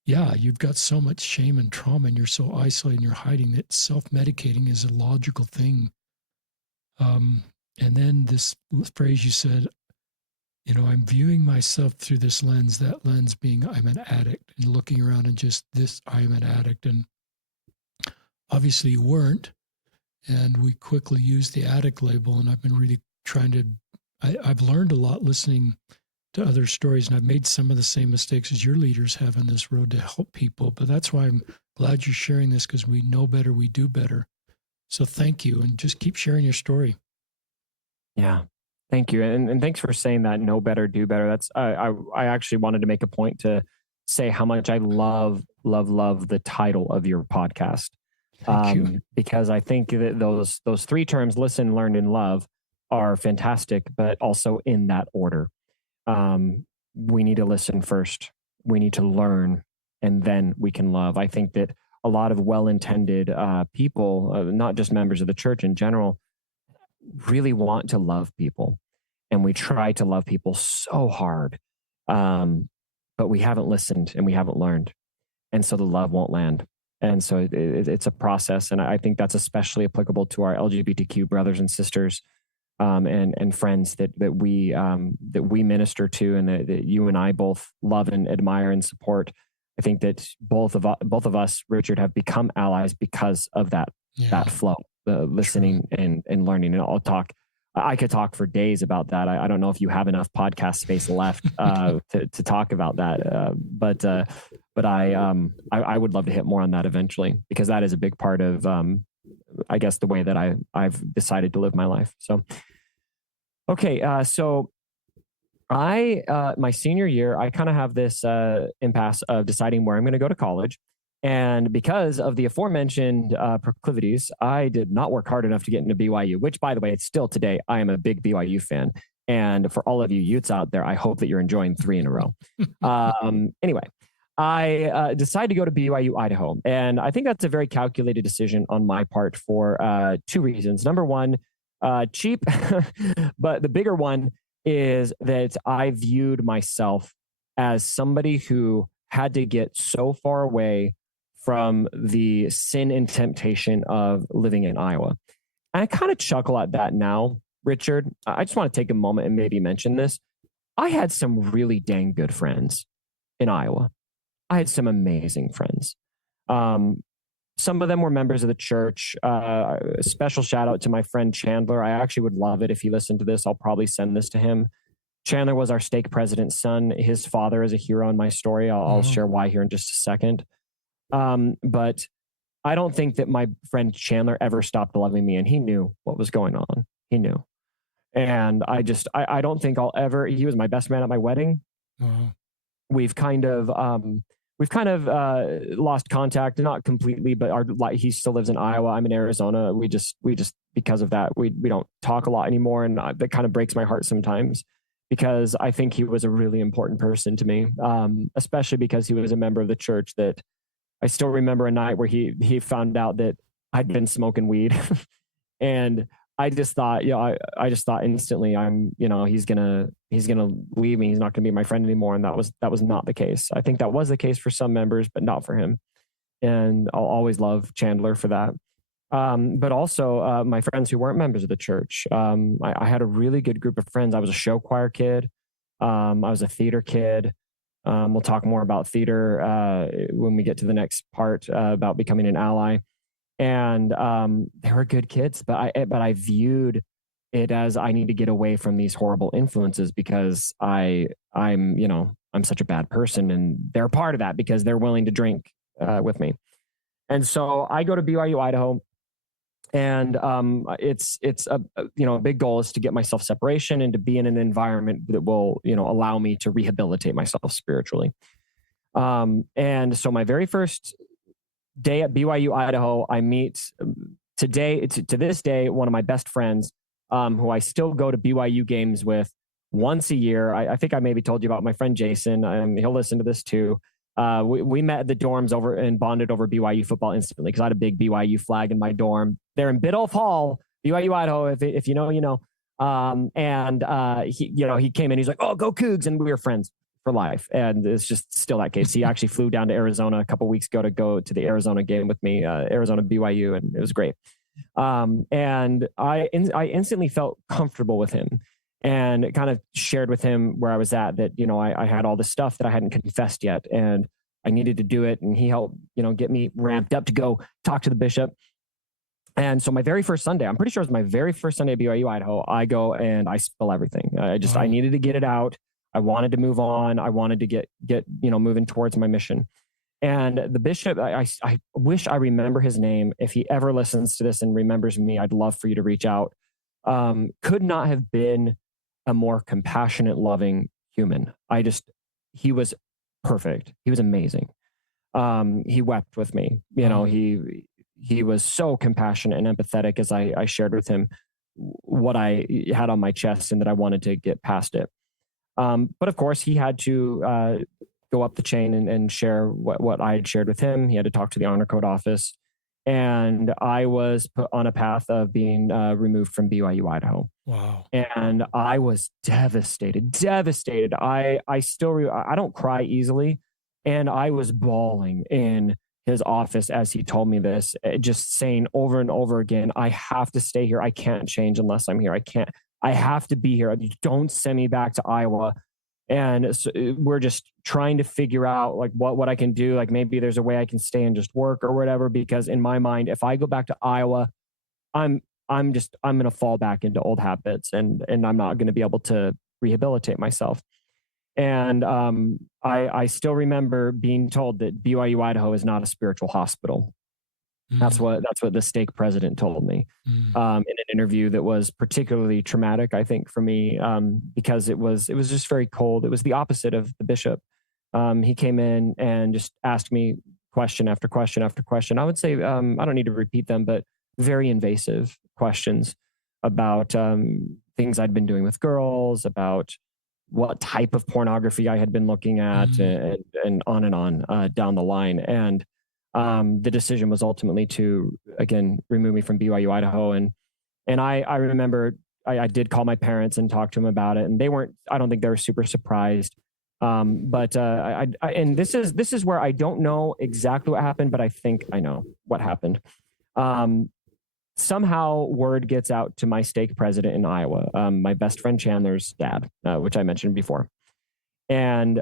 Yeah, you've got so much shame and trauma and you're so isolated and you're hiding that self-medicating is a logical thing. And then this phrase you said, I'm viewing myself through this lens, that lens being I'm an addict, and looking around and just this, I am an addict. And obviously you weren't. And we quickly used the addict label. And I've been really trying to, I've learned a lot listening to other stories, and I've made some of the same mistakes as your leaders have on this road to help people. But that's why I'm glad you're sharing this, because we know better, we do better. So thank you, and just keep sharing your story. Yeah. Thank you. And thanks for saying that. Know better, do better. That's, I actually wanted to make a point to say how much I love the title of your podcast. Thank you. Because I think that those three terms, listen, learn, and love, are fantastic, but also in that order. We need to listen first. We need to learn, and then we can love. I think that a lot of well-intended people, not just members of the church in general, really want to love people, and we try to love people so hard, but we haven't listened and we haven't learned, and so the love won't land. And so it's a process, and I think that's especially applicable to our LGBTQ brothers and sisters, and friends that we minister to, and that you and I both love and admire and support. I think that both of us, Richard, have become allies because of that flow, listening and learning. And I could talk for days about that. I don't know if you have enough podcast space left to talk about that, but I would love to hit more on that eventually, because that is a big part of I guess the way that I've decided to live my life. So, okay. So my senior year, I kind of have this impasse of deciding where I'm going to go to college. And because of the aforementioned proclivities, I did not work hard enough to get into BYU, which, by the way, it's still today, I am a big BYU fan. And for all of you Utes out there, I hope that you're enjoying 3 in a row. Anyway, I decided to go to BYU, Idaho. And I think that's a very calculated decision on my part for 2 reasons. Number one, cheap, but the bigger one is that I viewed myself as somebody who had to get so far away from the sin and temptation of living in Iowa. And I kind of chuckle at that now, Richard. I just want to take a moment and maybe mention this. I had some really dang good friends in Iowa. I had some amazing friends. Some of them were members of the church. A special shout out to my friend Chandler. I actually would love it if he listened to this. I'll probably send this to him. Chandler was our stake president's son. His father is a hero in my story. I'll share why here in just a second. But I don't think that my friend Chandler ever stopped loving me, and he knew what was going on. He knew. And I don't think he was my best man at my wedding. We've kind of lost contact, not completely, but he still lives in Iowa. I'm in Arizona. We just because of that, we don't talk a lot anymore. And that kind of breaks my heart sometimes, because I think he was a really important person to me, especially because he was a member of the church. That I still remember a night where he found out that I'd been smoking weed, and I just thought, I just thought instantly, he's gonna leave me. He's not gonna be my friend anymore, and that was not the case. I think that was the case for some members, but not for him. And I'll always love Chandler for that. But also my friends who weren't members of the church. I had a really good group of friends. I was a show choir kid. I was a theater kid. We'll talk more about theater when we get to the next part about becoming an ally. And they were good kids, but I viewed it as I need to get away from these horrible influences, because I'm such a bad person, and they're part of that because they're willing to drink with me. And so I go to BYU, Idaho. And it's a big goal is to get myself separation and to be in an environment that will allow me to rehabilitate myself spiritually. And so my very first day at BYU Idaho, I meet to this day one of my best friends, who I still go to BYU games with once a year. I think I maybe told you about my friend Jason. He'll listen to this too. We met at the dorms over and bonded over BYU football instantly because I had a big BYU flag in my dorm. They're in Biddulph Hall, BYU Idaho. If you know, you know. He came in. He's like, "Oh, go Cougs," and we were friends for life. And it's just still that case. He actually flew down to Arizona a couple weeks ago to go to the Arizona game with me, Arizona BYU, and it was great. And I instantly felt comfortable with him, and kind of shared with him where I was at, that, I had all this stuff that I hadn't confessed yet and I needed to do it. And he helped, get me ramped up to go talk to the bishop. And so my very first Sunday, I'm pretty sure it was my very first Sunday at BYU Idaho, I go and I spill everything. I needed to get it out. I wanted to move on. I wanted to get moving towards my mission. And the bishop, I wish I remember his name. If he ever listens to this and remembers me, I'd love for you to reach out. Could not have been a more compassionate, loving human. He was perfect. He was amazing. He wept with me. He was so compassionate and empathetic as I shared with him what I had on my chest and that I wanted to get past it. But of course, he had to go up the chain and share what I had shared with him. He had to talk to the honor code office. And I was put on a path of being removed from BYU Idaho. Wow. And I was devastated. I don't cry easily. And I was bawling in his office as he told me this, just saying over and over again, I have to stay here. I can't change unless I'm here. I have to be here. Don't send me back to Iowa. And so we're just trying to figure out like what I can do. Like maybe there's a way I can stay and just work or whatever, because in my mind, if I go back to Iowa, I'm going to fall back into old habits and I'm not going to be able to rehabilitate myself. And I still remember being told that BYU Idaho is not a spiritual hospital. That's what the stake president told me in an interview that was particularly traumatic, I think, for me, because it was just very cold. It was the opposite of the bishop. He came in and just asked me question after question after question. I would say I don't need to repeat them, but very invasive questions about things I'd been doing with girls, about what type of pornography I had been looking at, and on down the line. And the decision was ultimately to, again, remove me from BYU Idaho. And I remember I did call my parents and talk to them about it, and I don't think they were super surprised. But this is where I don't know exactly what happened, but I think I know what happened. Somehow word gets out to my stake president in Iowa, my best friend Chandler's dad, which I mentioned before. And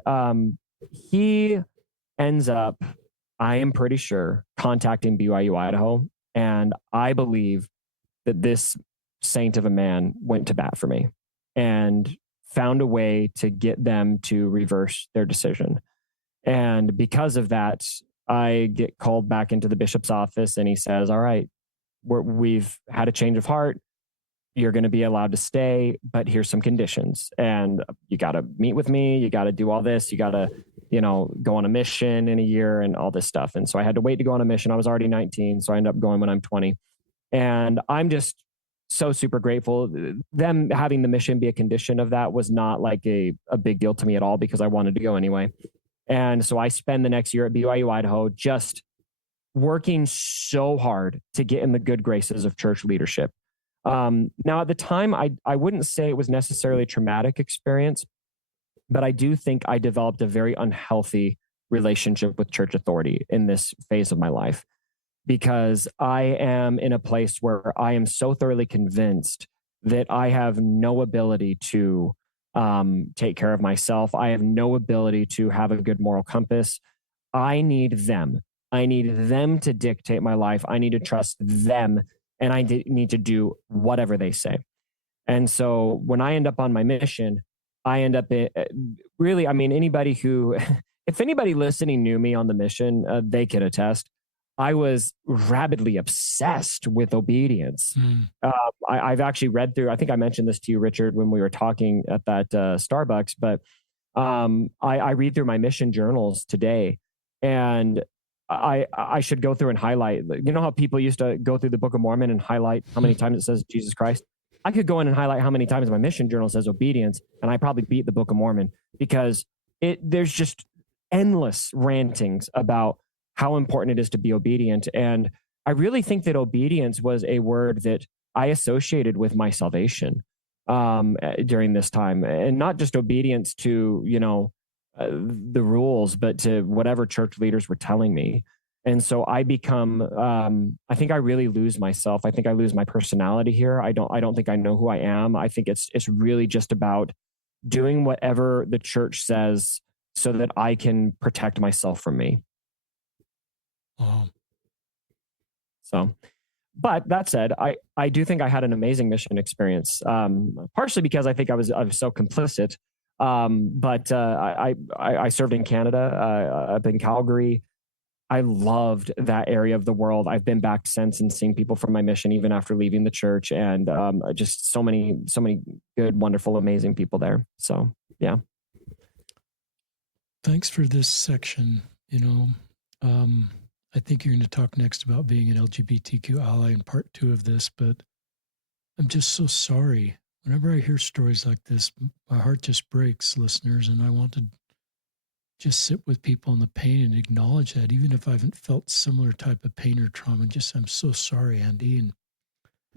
he ends up, I am pretty sure, contacting BYU Idaho. And I believe that this saint of a man went to bat for me and found a way to get them to reverse their decision. And because of that, I get called back into the bishop's office and he says, all right, we've had a change of heart. You're going to be allowed to stay, but here's some conditions. And you got to meet with me. You got to do all this. You got to, go on a mission in a year and all this stuff. And so I had to wait to go on a mission. I was already 19. So I ended up going when I'm 20. And I'm just so super grateful. Them having the mission be a condition of that was not like a big deal to me at all, because I wanted to go anyway. And so I spend the next year at BYU Idaho just working so hard to get in the good graces of church leadership. Now, at the time, I wouldn't say it was necessarily a traumatic experience, but I do think I developed a very unhealthy relationship with church authority in this phase of my life, because I am in a place where I am so thoroughly convinced that I have no ability to take care of myself. I have no ability to have a good moral compass. I need them. I need them to dictate my life. I need to trust them, and I need to do whatever they say. And so when I end up on my mission, I end up really, I mean, anybody who, if anybody listening knew me on the mission, they could attest. I was rabidly obsessed with obedience. Mm. I've actually read through, I think I mentioned this to you, Richard, when we were talking at that Starbucks, but I read through my mission journals today, and I should go through and highlight. You know how people used to go through the Book of Mormon and highlight how many times it says Jesus Christ? I could go in and highlight how many times my mission journal says obedience, and I probably beat the Book of Mormon because there's just endless rantings about how important it is to be obedient. And I really think that obedience was a word that I associated with my salvation during this time, and not just obedience to, the rules, but to whatever church leaders were telling me. And so I become, I think I really lose myself. I think I lose my personality here. I don't think I know who I am. I think it's really just about doing whatever the church says so that I can protect myself from me. Wow. So, but that said, I do think I had an amazing mission experience, partially because I think I was so complicit. But I served in Canada, up in Calgary. I loved that area of the world. I've been back since and seen people from my mission, even after leaving the church, and just so many good, wonderful, amazing people there. So, yeah. Thanks for this section. I think you're going to talk next about being an LGBTQ ally in part 2 of this, but I'm just so sorry. Whenever I hear stories like this, my heart just breaks, listeners, and I want to just sit with people in the pain and acknowledge that, even if I haven't felt similar type of pain or trauma. Just, I'm so sorry, Andy.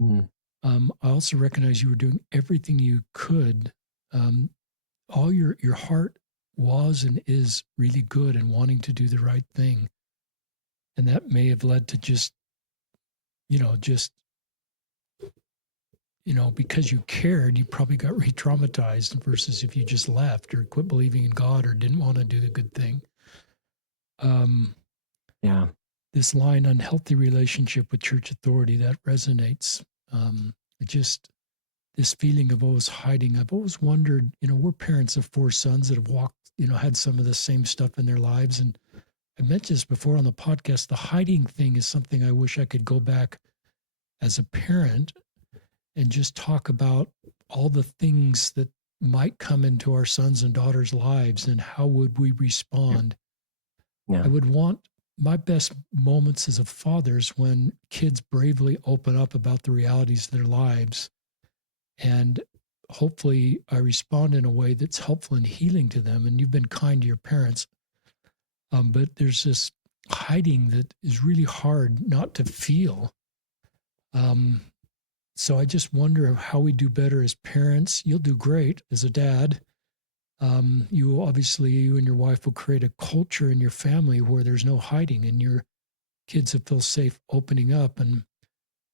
And I also recognize you were doing everything you could. All your heart was and is really good and wanting to do the right thing. And that may have led to just because you cared, you probably got re-traumatized versus if you just left or quit believing in God or didn't want to do the good thing. Yeah. This line, unhealthy relationship with church authority, that resonates. Just this feeling of always hiding. I've always wondered, we're parents of 4 sons that have walked, had some of the same stuff in their lives. And I mentioned this before on the podcast. The hiding thing is something I wish I could go back as a parent and just talk about all the things that might come into our sons and daughters' lives and how would we respond. Yeah. I would want my best moments as a father is when kids bravely open up about the realities of their lives. And hopefully I respond in a way that's helpful and healing to them. And you've been kind to your parents. But there's this hiding that is really hard not to feel. So I just wonder how we do better as parents. You'll do great as a dad. You and your wife will create a culture in your family where there's no hiding and your kids will feel safe opening up. And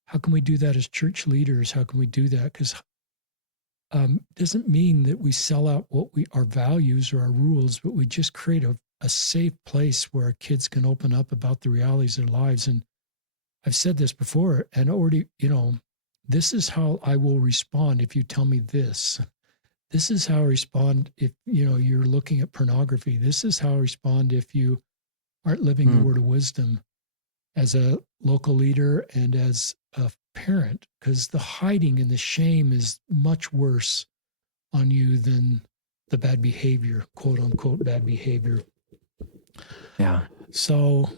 how can we do that as church leaders? How can we do that? Because doesn't mean that we sell out our values or our rules, but we just create a safe place where our kids can open up about the realities of their lives. And I've said this before, and already, this is how I will respond if you tell me this. This is how I respond if, you're looking at pornography. This is how I respond if you aren't living the word of wisdom as a local leader and as a parent, because the hiding and the shame is much worse on you than the bad behavior, quote unquote, bad behavior. Yeah. So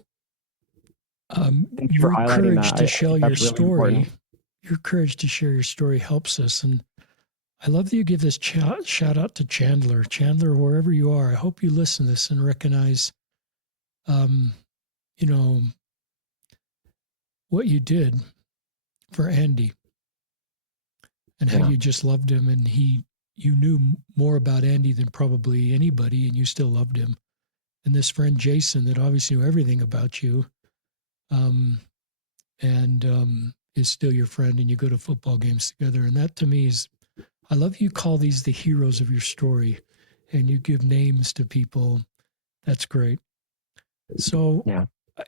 Thank you for your highlighting courage that. to share your Really story, important. your courage to share your story helps us. And I love that you give this shout out to Chandler. Chandler, wherever you are, I hope you listen to this and recognize, what you did for Andy and how you just loved him. And you knew more about Andy than probably anybody, and you still loved him. And this friend, Jason, that obviously knew everything about you, and is still your friend, and you go to football games together. And that to me is, I love you call these the heroes of your story and you give names to people. That's great. So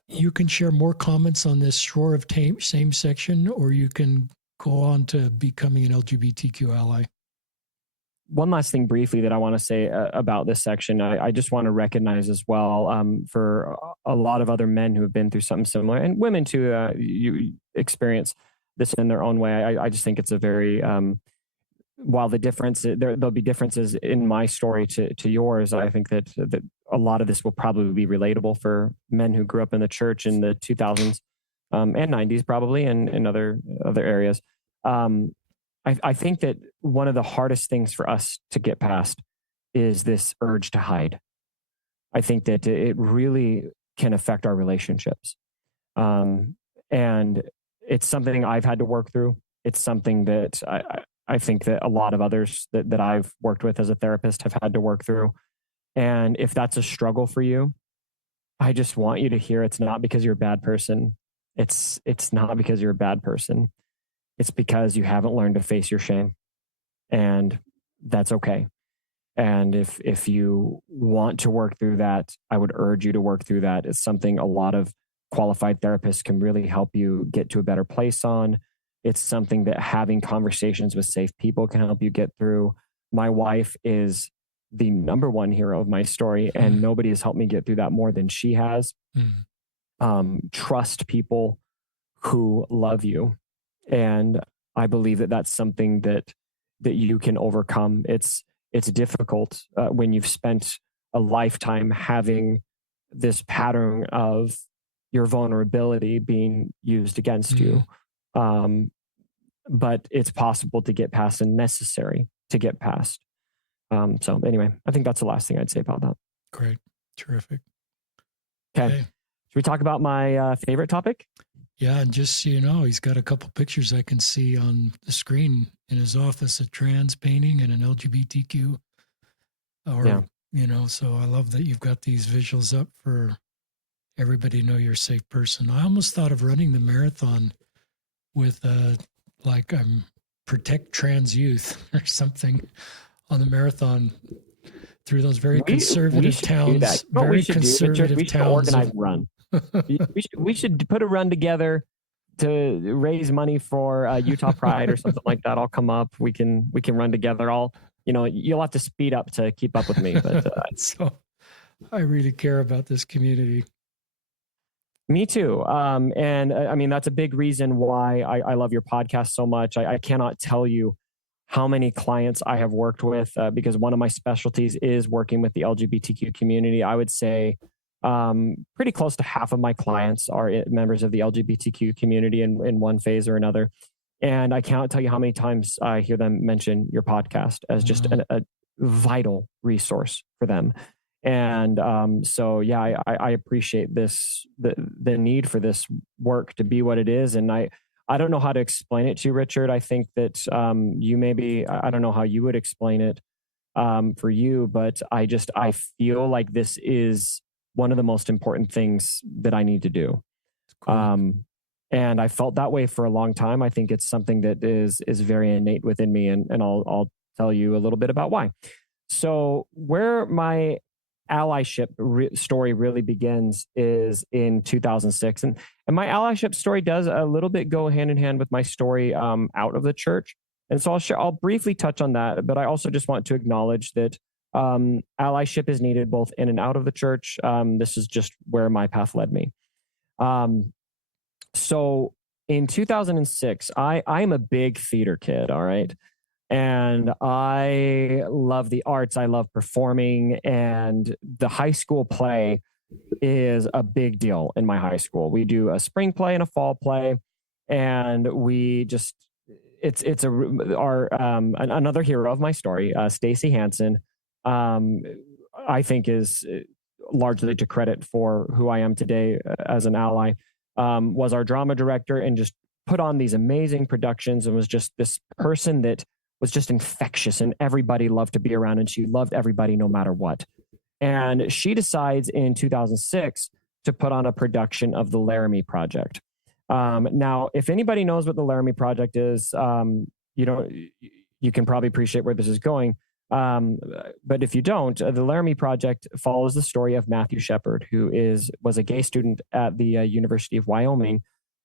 you can share more comments on this shore of same section, or you can go on to becoming an LGBTQ ally. one last thing briefly that I want to say about this section, I just want to recognize as well, for a lot of other men who have been through something similar, and women too, you experience this in their own way. I just think it's a very, while the difference, there'll be differences in my story to yours. I think that a lot of this will probably be relatable for men who grew up in the church in the 2000s, and 90s probably, and in other areas. I think that one of the hardest things for us to get past is this urge to hide. I think that it really can affect our relationships. And it's something I've had to work through. It's something that I think that a lot of others that I've worked with as a therapist have had to work through. And if that's a struggle for you, I just want you to hear it's not because you're a bad person. It's not because you're a bad person. It's because you haven't learned to face your shame. And that's okay. And if you want to work through that, I would urge you to work through that. It's something a lot of qualified therapists can really help you get to a better place on. It's something that having conversations with safe people can help you get through. My wife is the number one hero of my story, and nobody has helped me get through that more than she has. Trust people who love you. And I believe that that's something that you can overcome. It's difficult when you've spent a lifetime having this pattern of your vulnerability being used against you. But it's possible to get past and necessary to get past. So anyway, I think that's the last thing I'd say about that. Great. Terrific. Okay. Should we talk about my favorite topic? Yeah, and just so you know, he's got a couple pictures I can see on the screen in his office, a trans painting and an LGBTQ. So I love that you've got these visuals up for everybody to know you're a safe person. I almost thought of running the marathon with protect trans youth or something on the marathon through those very conservative towns. Very conservative towns. Organize run. we should put a run together to raise money for Utah Pride or something like that. I'll come up. We can run together. You'll have to speed up to keep up with me. But so I really care about this community. Me too. And I mean, that's a big reason why I love your podcast so much. I cannot tell you how many clients I have worked with because one of my specialties is working with the LGBTQ community. I would say pretty close to half of my clients are members of the LGBTQ community in one phase or another. And I cannot tell you how many times I hear them mention your podcast as just a vital resource for them. And I appreciate the need for this work to be what it is. And I don't know how to explain it to you, Richard. I think that I don't know how you would explain it for you, but I feel like this is one of the most important things that I need to do. Cool. And I felt that way for a long time. I think it's something that is very innate within me, and I'll tell you a little bit about why. So where my allyship story really begins is in 2006, and my allyship story does a little bit go hand in hand with my story out of the church. And so I'll briefly touch on that, but I also just want to acknowledge that allyship is needed both in and out of the church. This is just where my path led me. So in 2006, I'm a big theater kid, all right? And I love the arts. I love performing. And the high school play is a big deal in my high school. We do a spring play and a fall play. And we just, another hero of my story, Stacy Hansen, I think is largely to credit for who I am today as an ally, was our drama director and just put on these amazing productions and was just this person that was just infectious and everybody loved to be around, and she loved everybody no matter what. And she decides in 2006 to put on a production of the Laramie Project. Now, if anybody knows what the Laramie Project is, you can probably appreciate where this is going. But if you don't, the Laramie Project follows the story of Matthew Shepard, who was a gay student at the University of Wyoming,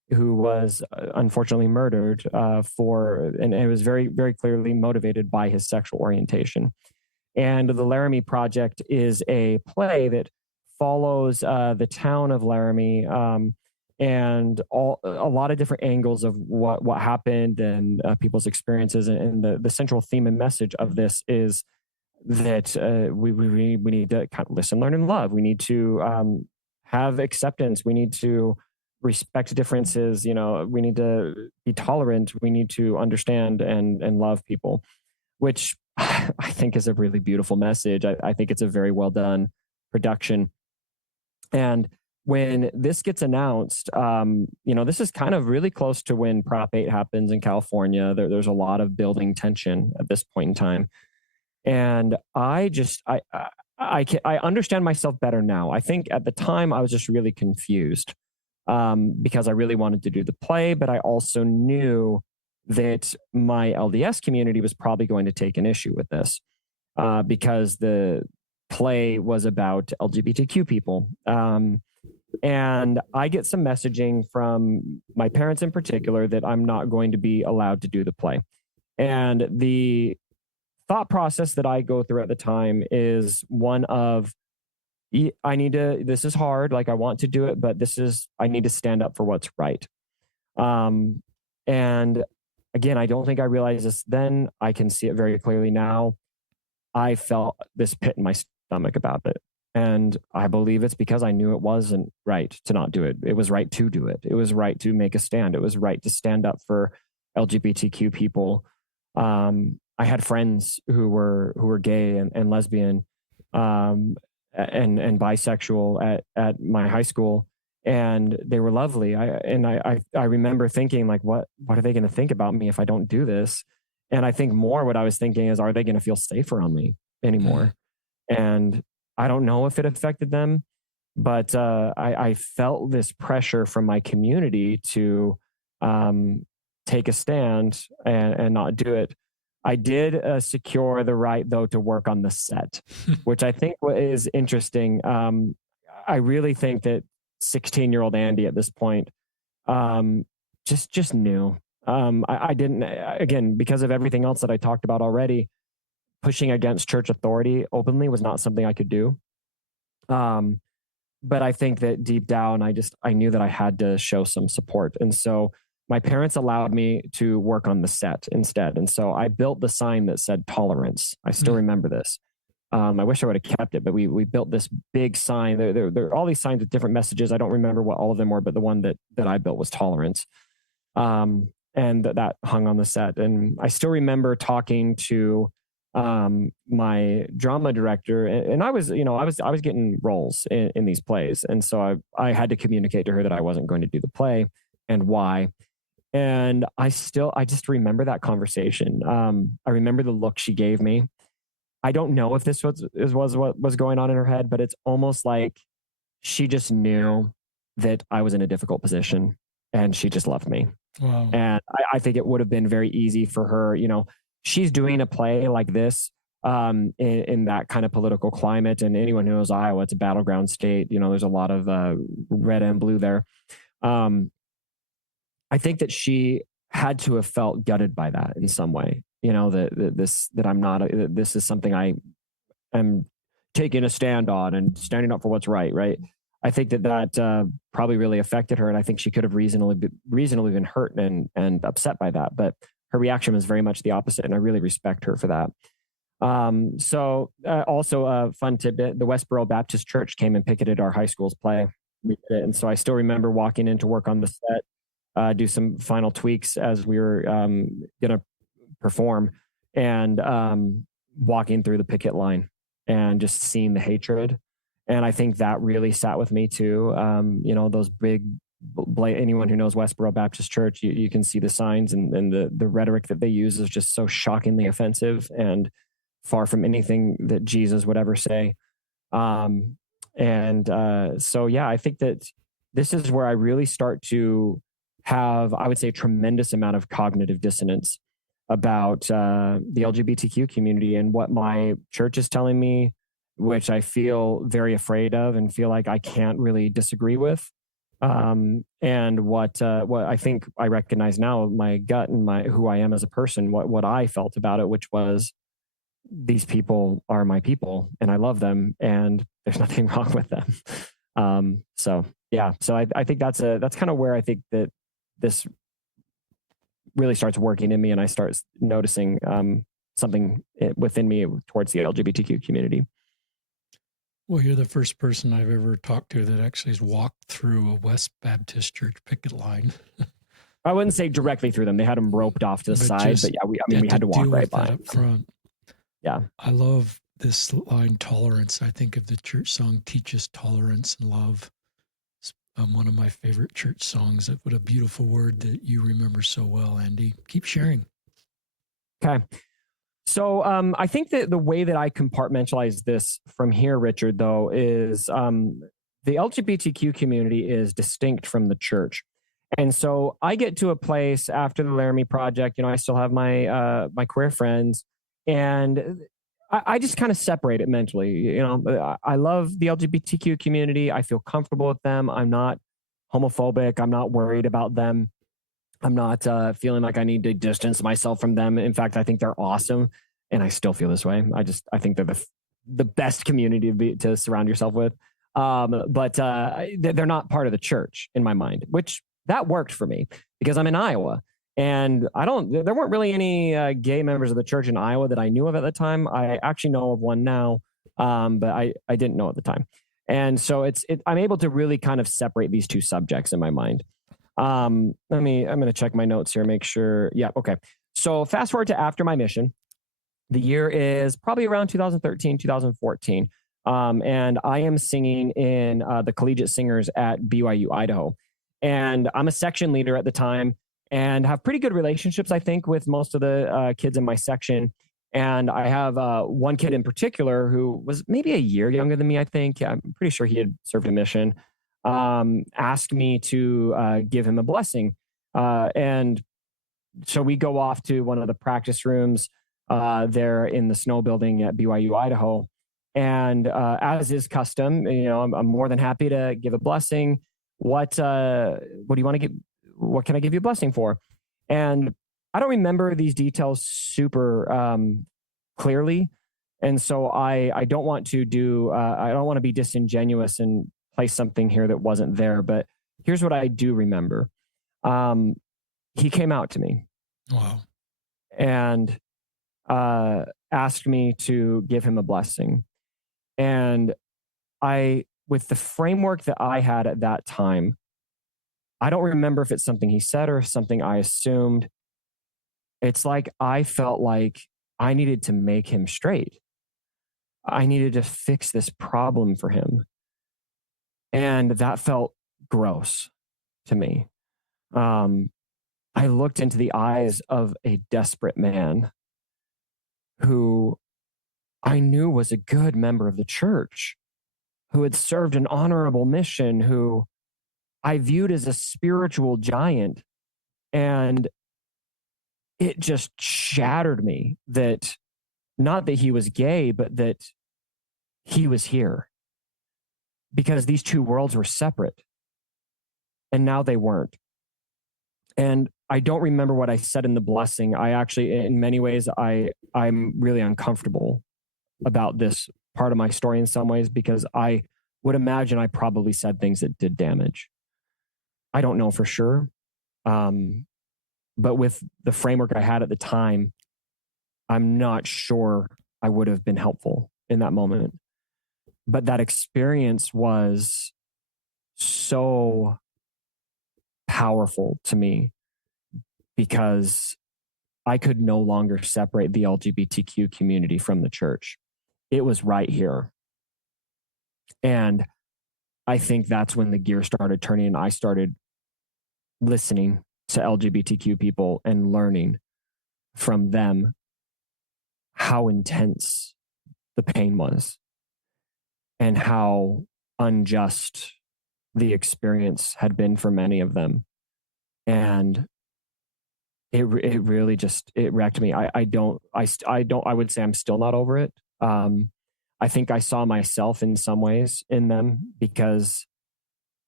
who was unfortunately murdered and it was very, very clearly motivated by his sexual orientation. And the Laramie Project is a play that follows the town of Laramie, and a lot of different angles of what happened and people's experiences. And the central theme and message of this is that we need to kind of listen, learn, and love. We need to have acceptance. We need to respect differences. We need to be tolerant. We need to understand and love people, which I think is a really beautiful message. I think it's a very well done production. And when this gets announced, this is kind of really close to when Prop 8 happens in California. There's a lot of building tension at this point in time. And I understand myself better now. I think at the time I was just really confused because I really wanted to do the play, but I also knew that my LDS community was probably going to take an issue with this because the play was about LGBTQ people. And I get some messaging from my parents in particular that I'm not going to be allowed to do the play. And the thought process that I go through at the time is one of, this is hard, like I want to do it, but I need to stand up for what's right. And again, I don't think I realized this then. I can see it very clearly now. I felt this pit in my stomach about it. And I believe it's because I knew it wasn't right to not do it. It was right to do it. It was right to make a stand. It was right to stand up for LGBTQ people. I had friends who were gay and lesbian and bisexual at my high school, and they were lovely. I remember thinking, like, what are they going to think about me if I don't do this? And I think more what I was thinking is, are they going to feel safer on me anymore? And I don't know if it affected them, but I felt this pressure from my community to take a stand and not do it. I did secure the right, though, to work on the set, which I think is interesting. I really think that 16-year-old Andy at this point just knew. I didn't, again, because of everything else that I talked about already, pushing against church authority openly was not something I could do. But I think that deep down, I knew that I had to show some support. And so my parents allowed me to work on the set instead. And so I built the sign that said tolerance. I still remember this. I wish I would have kept it, but we built this big sign. There are all these signs with different messages. I don't remember what all of them were, but the one that I built was tolerance. And that hung on the set. And I still remember talking to my drama director, and I was getting roles in these plays. And so I had to communicate to her that I wasn't going to do the play and why. And I just remember that conversation. I remember the look she gave me. I don't know if this was what was going on in her head, but it's almost like she just knew that I was in a difficult position and she just loved me. Wow. And I think it would have been very easy for her. She's doing a play like this in that kind of political climate. And anyone who knows Iowa, it's a battleground state. There's a lot of red and blue there. I think that she had to have felt gutted by that in some way. That I'm not. This is something I am taking a stand on and standing up for what's right. Right. I think that probably really affected her, and I think she could have reasonably been hurt and upset by that. But her reaction was very much the opposite, and I really respect her for that. Also a fun tidbit: the Westboro Baptist Church came and picketed our high school's play, and so I still remember walking in to work on the set, do some final tweaks as we were going to perform, and walking through the picket line and just seeing the hatred. And I think that really sat with me too. Those big, anyone who knows Westboro Baptist Church, you can see the signs and the rhetoric that they use is just so shockingly offensive and far from anything that Jesus would ever say. So I think that this is where I really start to have, I would say, a tremendous amount of cognitive dissonance about the LGBTQ community and what my church is telling me, which I feel very afraid of and feel like I can't really disagree with. And what I think I recognize now, my gut and who I am as a person, what I felt about it, which was these people are my people and I love them and there's nothing wrong with them. So yeah, so I think that's kind of where I think that this really starts working in me and I start noticing something within me towards the LGBTQ community. Well, you're the first person I've ever talked to that actually has walked through a West Baptist church picket line. I wouldn't say directly through them. They had them roped off to the side, but yeah, we had to walk right by up front. Yeah. I love this line, tolerance. I think of the church song, Teach Us Tolerance and Love. It's one of my favorite church songs. What a beautiful word that you remember so well, Andy. Keep sharing. Okay. So I think that the way that I compartmentalize this from here, Richard, though, is the LGBTQ community is distinct from the church. And so I get to a place after the Laramie Project, I still have my my queer friends, and I just kind of separate it mentally. I love the LGBTQ community. I feel comfortable with them. I'm not homophobic. I'm not worried about them. I'm not feeling like I need to distance myself from them. In fact, I think they're awesome, and I still feel this way. I think they're the best community to surround yourself with. But they're not part of the church in my mind, which that worked for me because I'm in Iowa, and there weren't really any gay members of the church in Iowa that I knew of at the time. I actually know of one now, but I didn't know at the time, and so I'm able to really kind of separate these two subjects in my mind. I'm going to check my notes here, make sure. Yeah. Okay. So fast forward to after my mission, the year is probably around 2013, 2014. And I am singing in the collegiate singers at BYU, Idaho. And I'm a section leader at the time and have pretty good relationships, I think, with most of the kids in my section. And I have one kid in particular who was maybe a year younger than me, I think. Yeah, I'm pretty sure he had served a mission. Asked me to give him a blessing. And so we go off to one of the practice rooms there in the snow building at BYU, Idaho. And as is custom, I'm more than happy to give a blessing. What do you want to give? What can I give you a blessing for? And I don't remember these details super clearly. And so I don't want to I don't want to be disingenuous and place something here that wasn't there. But here's what I do remember. He came out to me. Wow. And asked me to give him a blessing. And with the framework that I had at that time, I don't remember if it's something he said or something I assumed. It's like I felt like I needed to make him straight. I needed to fix this problem for him. And that felt gross to me. I looked into the eyes of a desperate man who I knew was a good member of the church, who had served an honorable mission, who I viewed as a spiritual giant. And it just shattered me that not that he was gay, but that he was here, because these two worlds were separate and now they weren't. And I don't remember what I said in the blessing. I actually, in many ways, I'm really uncomfortable about this part of my story in some ways, because I would imagine I probably said things that did damage. I don't know for sure. But with the framework I had at the time, I'm not sure I would have been helpful in that moment. But that experience was so powerful to me because I could no longer separate the LGBTQ community from the church. It was right here. And I think that's when the gear started turning and I started listening to LGBTQ people and learning from them how intense the pain was and how unjust the experience had been for many of them. And it really just, it wrecked me. I would say I'm still not over it. I think I saw myself in some ways in them because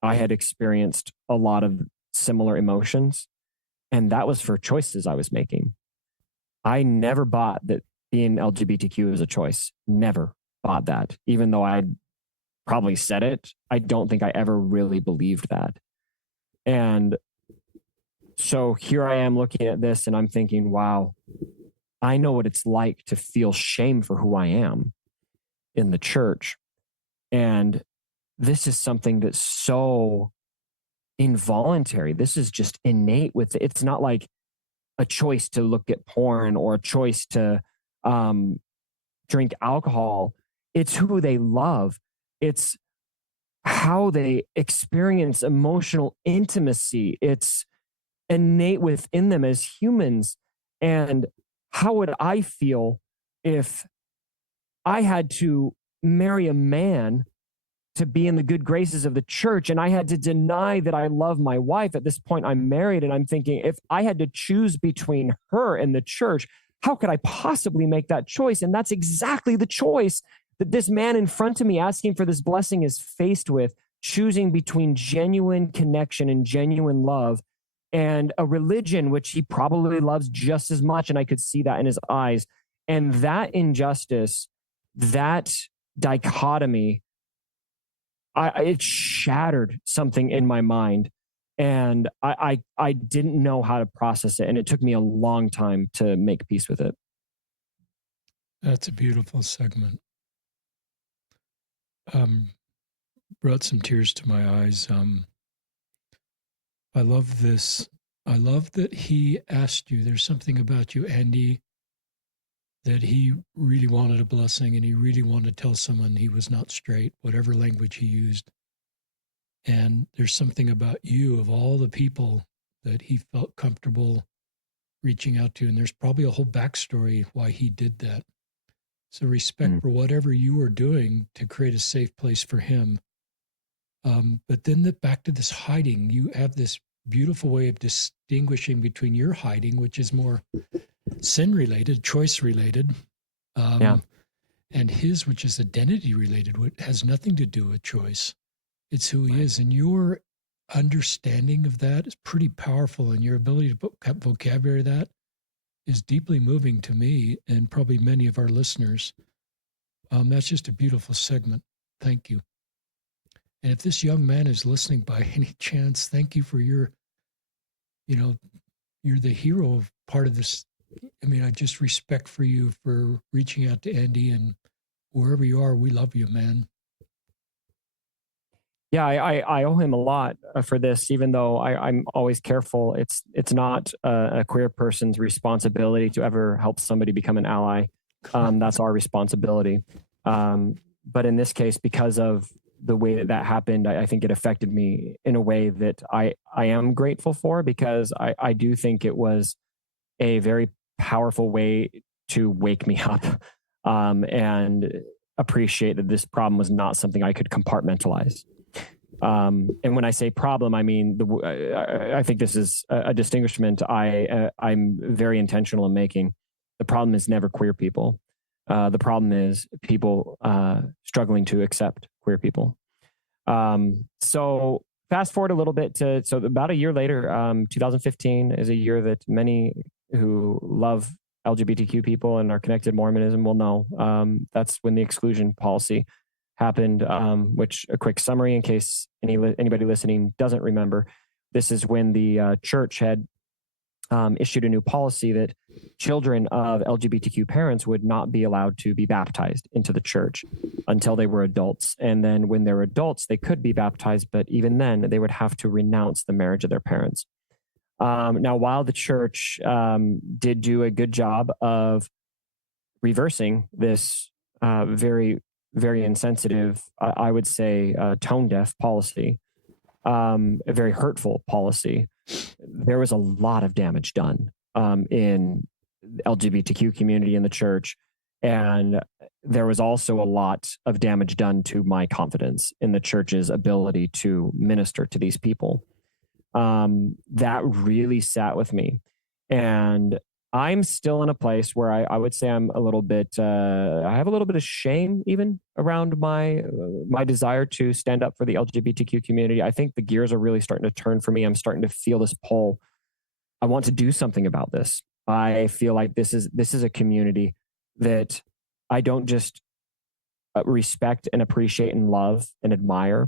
I had experienced a lot of similar emotions, and that was for choices I was making. I never bought that being LGBTQ is a choice. Never bought that. Even though I probably said it, I don't think I ever really believed that. And so here I am looking at this and I'm thinking, wow, I know what it's like to feel shame for who I am in the church. And this is something that's so involuntary. This is just innate with it. It's not like a choice to look at porn or a choice to drink alcohol. It's who they love. It's how they experience emotional intimacy. It's innate within them as humans. And how would I feel if I had to marry a man to be in the good graces of the church and I had to deny that I love my wife? At this point, I'm married, and I'm thinking, if I had to choose between her and the church, how could I possibly make that choice? And that's exactly the choice that this man in front of me asking for this blessing is faced with, choosing between genuine connection and genuine love and a religion which he probably loves just as much. And I could see that in his eyes. And that injustice, that dichotomy, it shattered something in my mind. And I didn't know how to process it. And it took me a long time to make peace with it. That's a beautiful segment. Brought some tears to my eyes. I love this. I love that he asked you. There's something about you, Andy, that he really wanted a blessing and he really wanted to tell someone he was not straight, whatever language he used. And there's something about you, of all the people that he felt comfortable reaching out to. And there's probably a whole backstory why he did that. So respect for whatever you were doing to create a safe place for him. But then back to this hiding, you have this beautiful way of distinguishing between your hiding, which is more sin related, choice related, and his, which is identity related, which has nothing to do with choice. It's who he is. And your understanding of that is pretty powerful. And your ability to put vocabulary to that is deeply moving to me and probably many of our listeners. That's just a beautiful segment. Thank you. And if this young man is listening by any chance, thank you for your, you're the hero of part of this. I mean, I just respect for you for reaching out to Andy, and wherever you are, we love you, man. Yeah, I owe him a lot for this, even though I'm always careful. It's not a queer person's responsibility to ever help somebody become an ally. That's our responsibility. But in this case, because of the way that happened, I think it affected me in a way that I am grateful for, because I do think it was a very powerful way to wake me up and appreciate that this problem was not something I could compartmentalize. And when I say problem, I mean, I think this is a distinguishment I'm very intentional in making. The problem is never queer people. The problem is people struggling to accept queer people. So fast forward a little bit so about a year later, 2015 is a year that many who love LGBTQ people and are connected to Mormonism will know. That's when the exclusion policy happened, which, a quick summary in case anybody listening doesn't remember. This is when the church had issued a new policy that children of LGBTQ parents would not be allowed to be baptized into the church until they were adults. And then when they're adults, they could be baptized, but even then they would have to renounce the marriage of their parents. Now, while the church did do a good job of reversing this very, very insensitive, I would say, tone-deaf policy, a very hurtful policy, there was a lot of damage done in the LGBTQ community in the church. And there was also a lot of damage done to my confidence in the church's ability to minister to these people. That really sat with me. And I'm still in a place where I would say I'm a little bit, I have a little bit of shame even around my desire to stand up for the LGBTQ community. I think the gears are really starting to turn for me. I'm starting to feel this pull. I want to do something about this. I feel like this is a community that I don't just respect and appreciate and love and admire.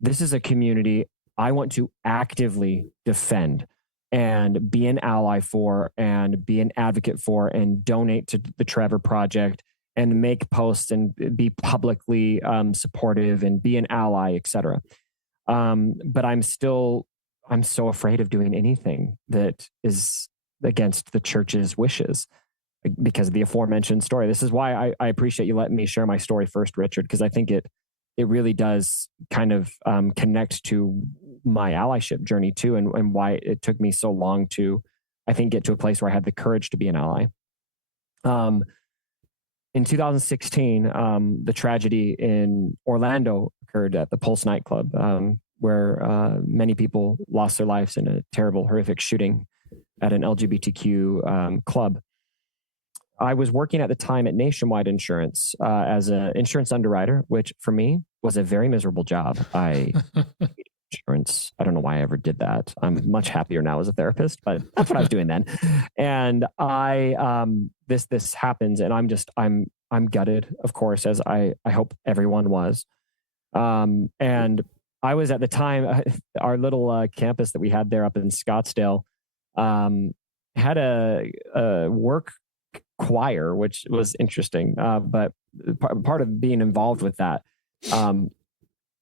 This is a community I want to actively defend and be an ally for and be an advocate for and donate to the Trevor Project and make posts and be publicly supportive and be an ally, etc. But I'm so afraid of doing anything that is against the church's wishes because of the aforementioned story. This is why I appreciate you letting me share my story first, Richard, because I think it really does kind of connect to my allyship journey too, and why it took me so long to, I think, get to a place where I had the courage to be an ally. In 2016, the tragedy in Orlando occurred at the Pulse nightclub, where many people lost their lives in a terrible, horrific shooting at an LGBTQ club. I was working at the time at Nationwide Insurance as an insurance underwriter, which for me was a very miserable job. I insurance. I don't know why I ever did that. I'm much happier now as a therapist, but that's what I was doing then. And this happens, and I'm gutted, of course, as I hope everyone was. And I was at the time, our little campus that we had there up in Scottsdale had a work choir, which was interesting. But part of being involved with that,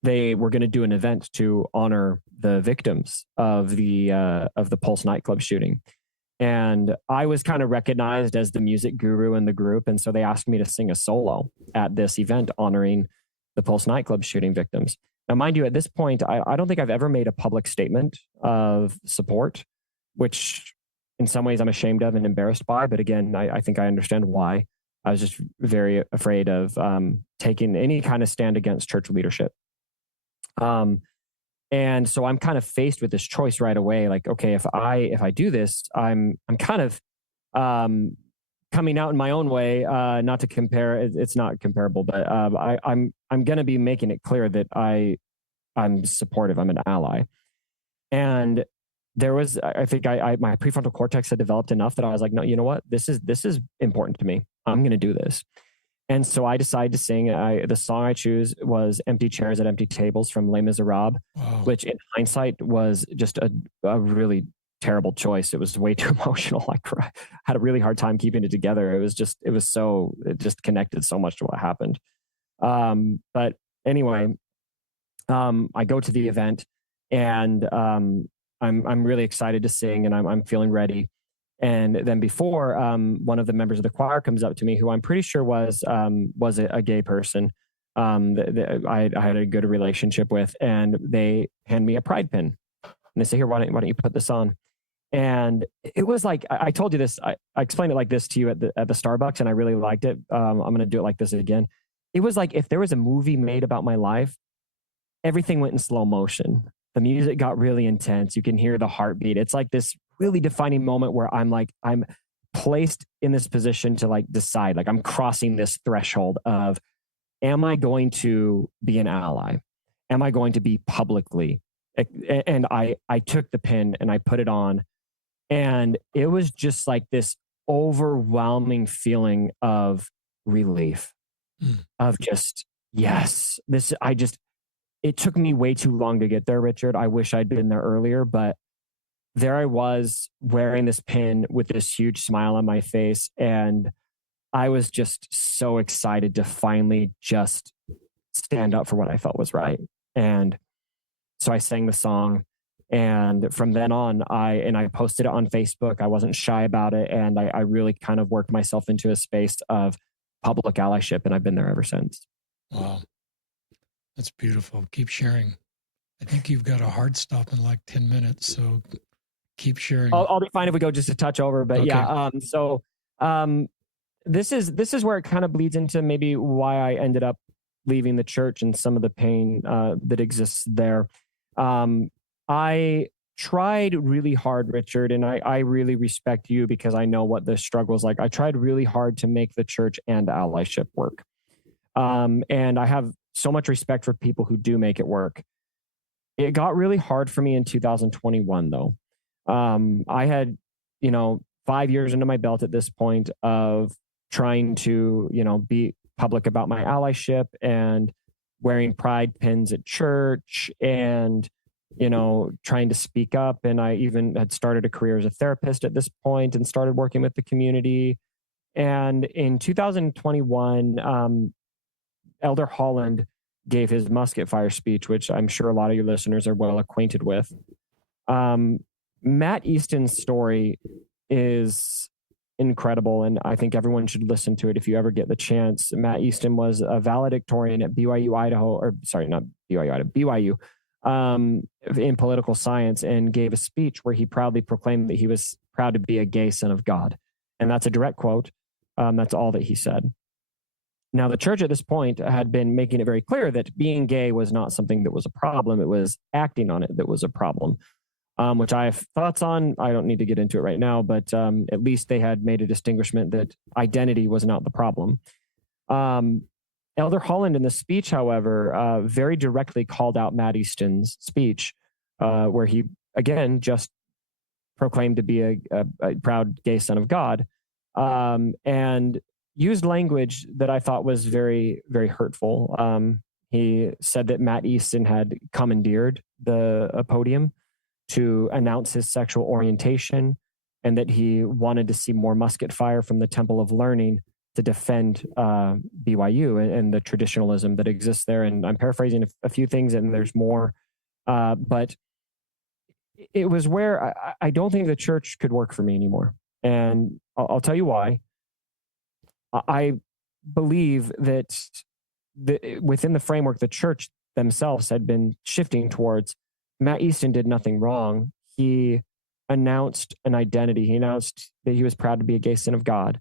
they were going to do an event to honor the victims of the Pulse nightclub shooting. And I was kind of recognized as the music guru in the group. And so they asked me to sing a solo at this event honoring the Pulse nightclub shooting victims. Now, mind you, at this point, I don't think I've ever made a public statement of support, which in some ways I'm ashamed of and embarrassed by. But again, I think I understand why. I was just very afraid of taking any kind of stand against church leadership. And so I'm kind of faced with this choice right away. Like, okay, if I do this, I'm kind of coming out in my own way. Not to compare, it's not comparable, but I'm going to be making it clear that I'm supportive. I'm an ally. And there was, I think my prefrontal cortex had developed enough that I was like, no, you know what? This is important to me. I'm going to do this. And so I decided to sing. The song I choose was Empty Chairs at Empty Tables from Les Miserables, Wow. which in hindsight was just a really terrible choice. It was way too emotional. I had a really hard time keeping it together. It just connected so much to what happened. But anyway, I go to the event and I'm really excited to sing and I'm feeling ready. And then before, one of the members of the choir comes up to me, who I'm pretty sure was a gay person that I had a good relationship with, and they hand me a pride pin, and they say, "Here, why don't you put this on?" And it was like I told you this. I explained it like this to you at the Starbucks, and I really liked it. I'm going to do it like this again. It was like if there was a movie made about my life, everything went in slow motion. The music got really intense. You can hear the heartbeat. It's like this really defining moment where I'm placed in this position to like decide, like I'm crossing this threshold of, am I going to be an ally? Am I going to be publicly? And I took the pin and I put it on, and it was just like this overwhelming feeling of relief, of just, yes, it took me way too long to get there, Richard. I wish I'd been there earlier, but there I was wearing this pin with this huge smile on my face. And I was just so excited to finally just stand up for what I felt was right. And so I sang the song. And from then on, I posted it on Facebook. I wasn't shy about it. And I really kind of worked myself into a space of public allyship. And I've been there ever since. Wow. That's beautiful. Keep sharing. I think you've got a hard stop in like 10 minutes. So keep sharing. I'll be fine if we go just a touch over, but okay. Yeah. This is where it kind of bleeds into maybe why I ended up leaving the church and some of the pain that exists there. I tried really hard, Richard, and I really respect you because I know what this struggle is like. I tried really hard to make the church and allyship work. And I have so much respect for people who do make it work. It got really hard for me in 2021, though. I had, 5 years into my belt at this point of trying to, be public about my allyship and wearing pride pins at church and, trying to speak up. And I even had started a career as a therapist at this point and started working with the community. And in 2021, Elder Holland gave his musket fire speech, which I'm sure a lot of your listeners are well acquainted with. Matt Easton's story is incredible, and I think everyone should listen to it if you ever get the chance. Matt Easton was a valedictorian at BYU, Idaho, or sorry, not BYU, Idaho, BYU, in political science, and gave a speech where he proudly proclaimed that he was proud to be a gay son of God. And that's a direct quote. That's all that he said. Now, the church at this point had been making it very clear that being gay was not something that was a problem. It was acting on it that was a problem, which I have thoughts on. I don't need to get into it right now, but at least they had made a distinguishment that identity was not the problem. Elder Holland in the speech, however, very directly called out Matt Easton's speech, where he, again, just proclaimed to be a proud gay son of God. And used language that I thought was very, very hurtful. He said that Matt Easton had commandeered the podium to announce his sexual orientation and that he wanted to see more musket fire from the Temple of Learning to defend BYU and the traditionalism that exists there. And I'm paraphrasing a few things and there's more. But it was where I don't think the church could work for me anymore. And I'll tell you why. I believe that within the framework, the church themselves had been shifting towards Matt Easton did nothing wrong. He announced an identity. He announced that he was proud to be a gay son of God.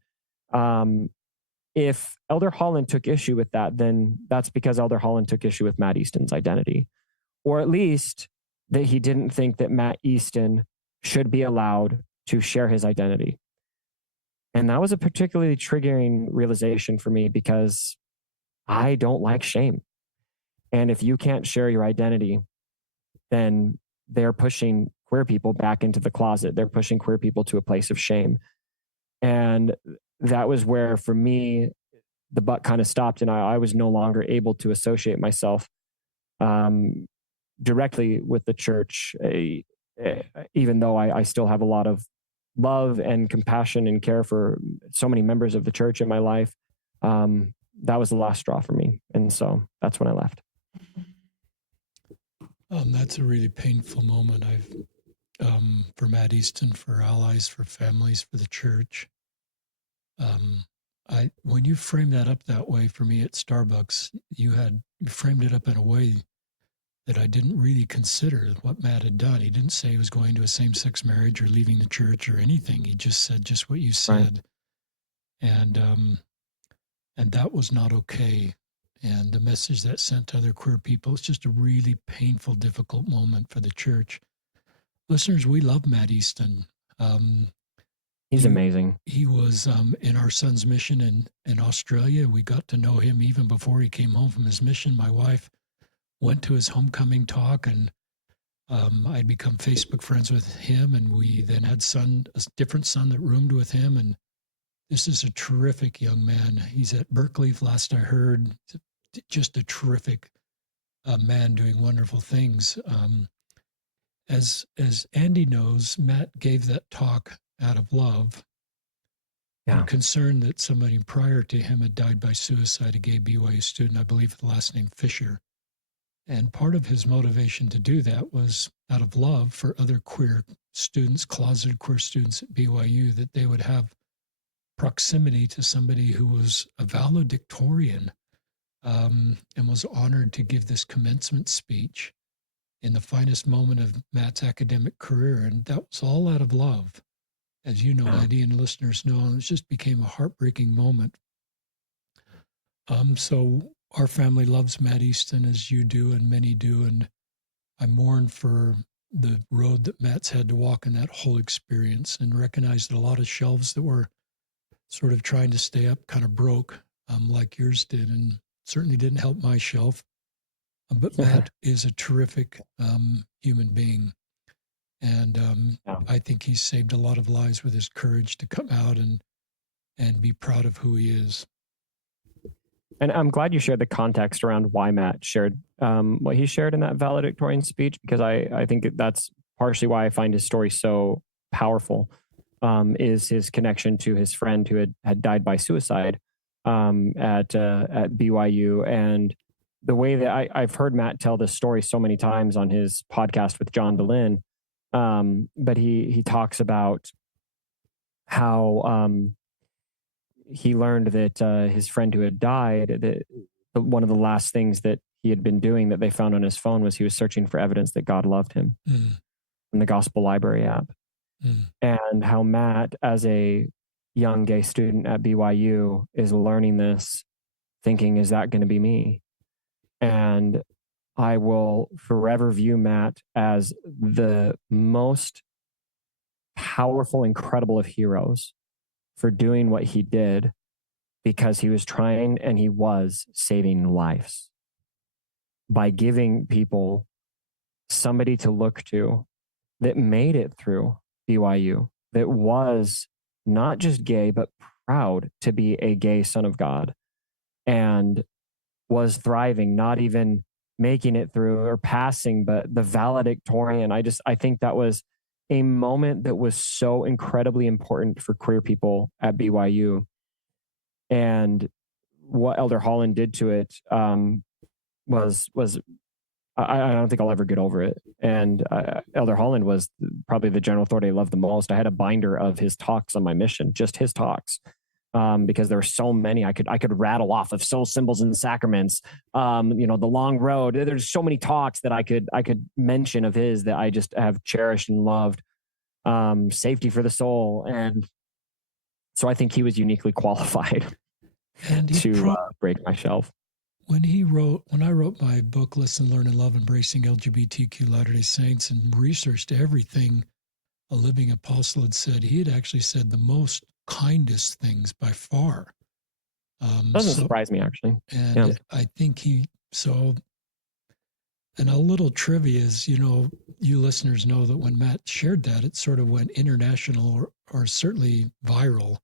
If Elder Holland took issue with that, then that's because Elder Holland took issue with Matt Easton's identity, or at least that he didn't think that Matt Easton should be allowed to share his identity. And that was a particularly triggering realization for me because I don't like shame. And if you can't share your identity, then they're pushing queer people back into the closet. They're pushing queer people to a place of shame. And that was where, for me, the buck kind of stopped and I was no longer able to associate myself directly with the church, even though I still have a lot of love and compassion and care for so many members of the church in my life. That was the last straw for me. And so that's when I left. That's a really painful moment. For Matt Easton, for allies, for families, for the church. When you framed that up that way for me at Starbucks, you framed it up in a way that I didn't really consider what Matt had done. He didn't say he was going to a same-sex marriage or leaving the church or anything. He just said just what you said. Right. And that was not okay. And the message that sent to other queer people, it's just a really painful, difficult moment for the church. Listeners, we love Matt Easton. He's amazing. He was in our son's mission in Australia. We got to know him even before he came home from his mission. My wife went to his homecoming talk, and I'd become Facebook friends with him, and we then had a different son that roomed with him, and this is a terrific young man. He's at Berkeley, last I heard, just a terrific man doing wonderful things. As Andy knows, Matt gave that talk out of love and concern that somebody prior to him had died by suicide, a gay BYU student, I believe the last name Fisher. And part of his motivation to do that was out of love for other queer students, closeted queer students at BYU, that they would have proximity to somebody who was a valedictorian and was honored to give this commencement speech in the finest moment of Matt's academic career. And that was all out of love. As you know, Andy, and listeners know, and it just became a heartbreaking moment. So our family loves Matt Easton as you do and many do, and I mourn for the road that Matt's had to walk in that whole experience, and recognized that a lot of shelves that were sort of trying to stay up kind of broke, like yours did, and certainly didn't help my shelf. But Matt is a terrific human being. And Yeah. I think he's saved a lot of lives with his courage to come out and be proud of who he is. And I'm glad you shared the context around why Matt shared what he shared in that valedictorian speech, because I think that's partially why I find his story so powerful, is his connection to his friend who had died by suicide at BYU. And the way that I've heard Matt tell this story so many times on his podcast with John DeLynn, but he talks about how he learned that his friend who had died, that one of the last things that he had been doing that they found on his phone was he was searching for evidence that God loved him in the Gospel Library app. And how Matt, as a young gay student at BYU, is learning this, thinking, is that going to be me? And I will forever view Matt as the most powerful, incredible of heroes for doing what he did, because he was trying and he was saving lives by giving people somebody to look to that made it through BYU, that was not just gay, but proud to be a gay son of God, and was thriving, not even making it through or passing, but the valedictorian. I think that was a moment that was so incredibly important for queer people at BYU. And what Elder Holland did to it was I don't think I'll ever get over it. And Elder Holland was probably the general authority I loved the most. I had a binder of his talks on my mission, just his talks, because there were so many I could rattle off of soul symbols and sacraments, the long road. There's so many talks that I could mention of his that I just have cherished and loved. Safety for the soul. And so I think he was uniquely qualified to break my shelf. When I wrote my book, Listen, Learn, and Love, Embracing LGBTQ Latter-day Saints, and researched everything a living apostle had said, he had actually said the most kindest things by far. Doesn't surprise me, actually. And I think and a little trivia is, you listeners know that when Matt shared that, it sort of went international or certainly viral.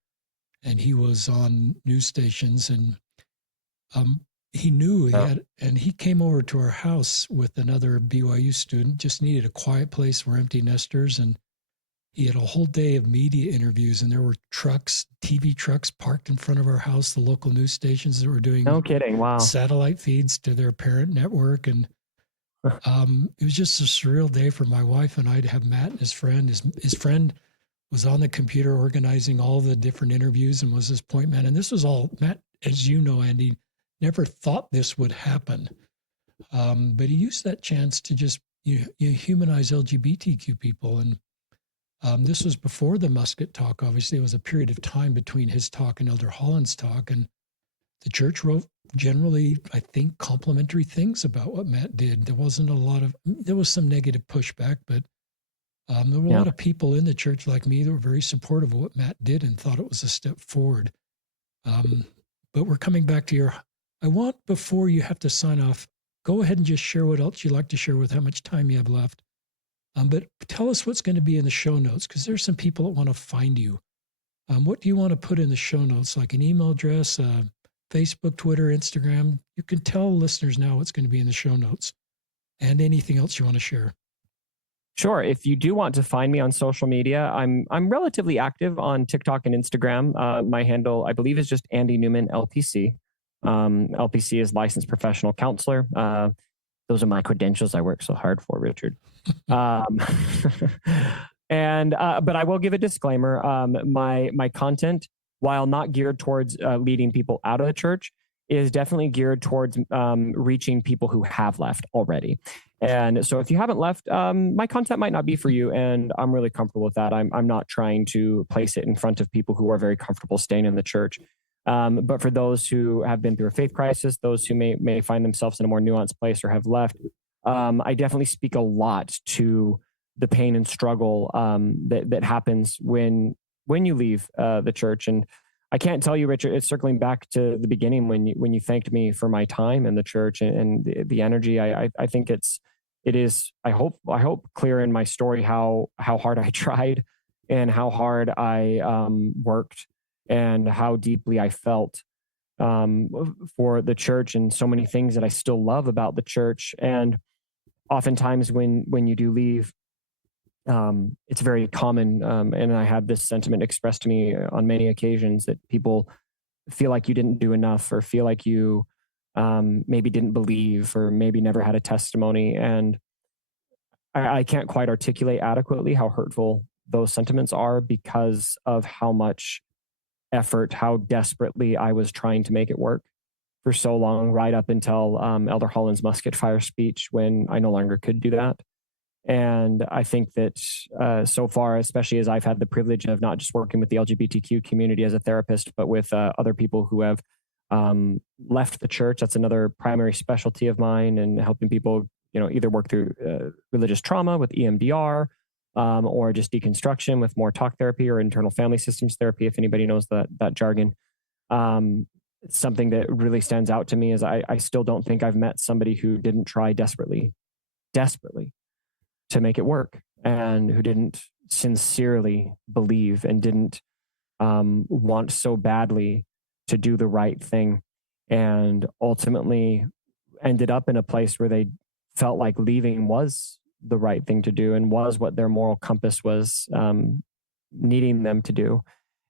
And he was on news stations, and he knew he came over to our house with another BYU student, just needed a quiet place. We're empty nesters. And he had a whole day of media interviews, and there were TV trucks parked in front of our house, the local news stations that were doing satellite feeds to their parent network. And it was just a surreal day for my wife and I to have Matt and his friend. His friend was on the computer organizing all the different interviews and was his point man. And this was all, Matt, as you know, Andy, never thought this would happen. But he used that chance to just humanize LGBTQ people. And this was before the Musket talk. Obviously, it was a period of time between his talk and Elder Holland's talk. And the church wrote generally, I think, complimentary things about what Matt did. There was some negative pushback, but there were a lot of people in the church like me that were very supportive of what Matt did and thought it was a step forward. But we're coming back to before you have to sign off, go ahead and just share what else you'd like to share with how much time you have left. But tell us what's going to be in the show notes, because there's some people that want to find you. What do you want to put in the show notes, like an email address, Facebook, Twitter, Instagram? You can tell listeners now what's going to be in the show notes, and anything else you want to share. Sure. If you do want to find me on social media, I'm relatively active on TikTok and Instagram. My handle, I believe, is just Andy Newman LPC. LPC is licensed professional counselor. Those are my credentials I work so hard for, Richard. But I will give a disclaimer. My content, while not geared towards leading people out of the church, is definitely geared towards reaching people who have left already. And so if you haven't left, my content might not be for you. And I'm really comfortable with that. I'm not trying to place it in front of people who are very comfortable staying in the church. But for those who have been through a faith crisis, those who may find themselves in a more nuanced place or have left, I definitely speak a lot to the pain and struggle that happens when you leave the church. And I can't tell you, Richard, it's circling back to the beginning when you thanked me for my time in the church and the energy. I think it is, I hope clear in my story how hard I tried and how hard I worked and how deeply I felt for the church and so many things that I still love about the church. And oftentimes when you do leave, it's very common, and I have this sentiment expressed to me on many occasions, that people feel like you didn't do enough, or feel like you maybe didn't believe, or maybe never had a testimony. And I can't quite articulate adequately how hurtful those sentiments are, because of how much effort, how desperately I was trying to make it work for so long, right up until Elder Holland's musket fire speech, when I no longer could do that. And I think that so far, especially as I've had the privilege of not just working with the LGBTQ community as a therapist, but with other people who have left the church, that's another primary specialty of mine, and helping people, either work through religious trauma with EMDR, or just deconstruction with more talk therapy or internal family systems therapy, if anybody knows that jargon. Something that really stands out to me is I still don't think I've met somebody who didn't try desperately to make it work, and who didn't sincerely believe and didn't want so badly to do the right thing, and ultimately ended up in a place where they felt like leaving was the right thing to do and was what their moral compass was needing them to do.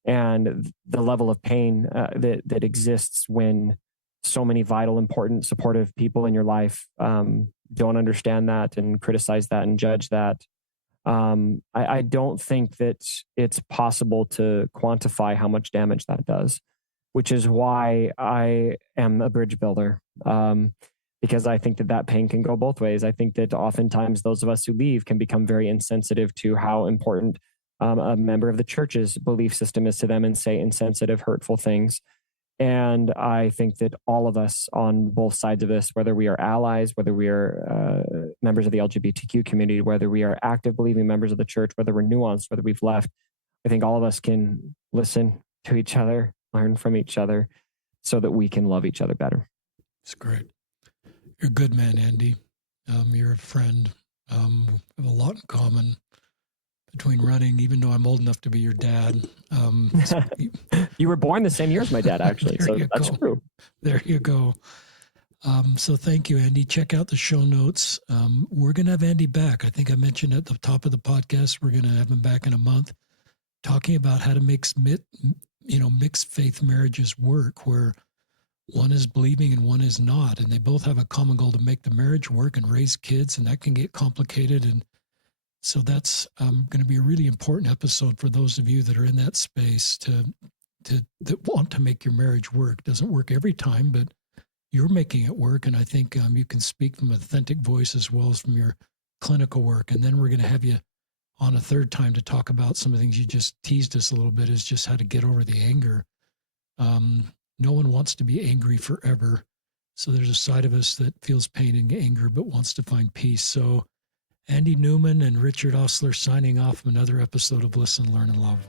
And the level of pain that exists when so many vital, important, supportive people in your life don't understand that and criticize that and judge that. I don't think that it's possible to quantify how much damage that does, which is why I am a bridge builder. Because I think that pain can go both ways. I think that oftentimes those of us who leave can become very insensitive to how important a member of the church's belief system is to them, and say insensitive, hurtful things. And I think that all of us on both sides of this, whether we are allies, whether we are members of the LGBTQ community, whether we are active believing members of the church, whether we're nuanced, whether we've left, I think all of us can listen to each other, learn from each other, so that we can love each other better. It's great. You're a good man, Andy. You're a friend. We have a lot in common between running, even though I'm old enough to be your dad. You were born the same year as my dad, actually. So that's true. There you go. So thank you, Andy. Check out the show notes. We're going to have Andy back. I think I mentioned at the top of the podcast, we're going to have him back in a month, talking about how to make mixed faith marriages work, where one is believing and one is not, and they both have a common goal to make the marriage work and raise kids, and that can get complicated. And so that's going to be a really important episode for those of you that are in that space that want to make your marriage work. Doesn't work every time, but you're making it work. And I think you can speak from an authentic voice as well as from your clinical work. And then we're going to have you on a third time to talk about some of the things you just teased us a little bit, is just how to get over the anger. No one wants to be angry forever. So there's a side of us that feels pain and anger, but wants to find peace. So Andy Newman and Richard Osler signing off from another episode of Listen, Learn, and Love.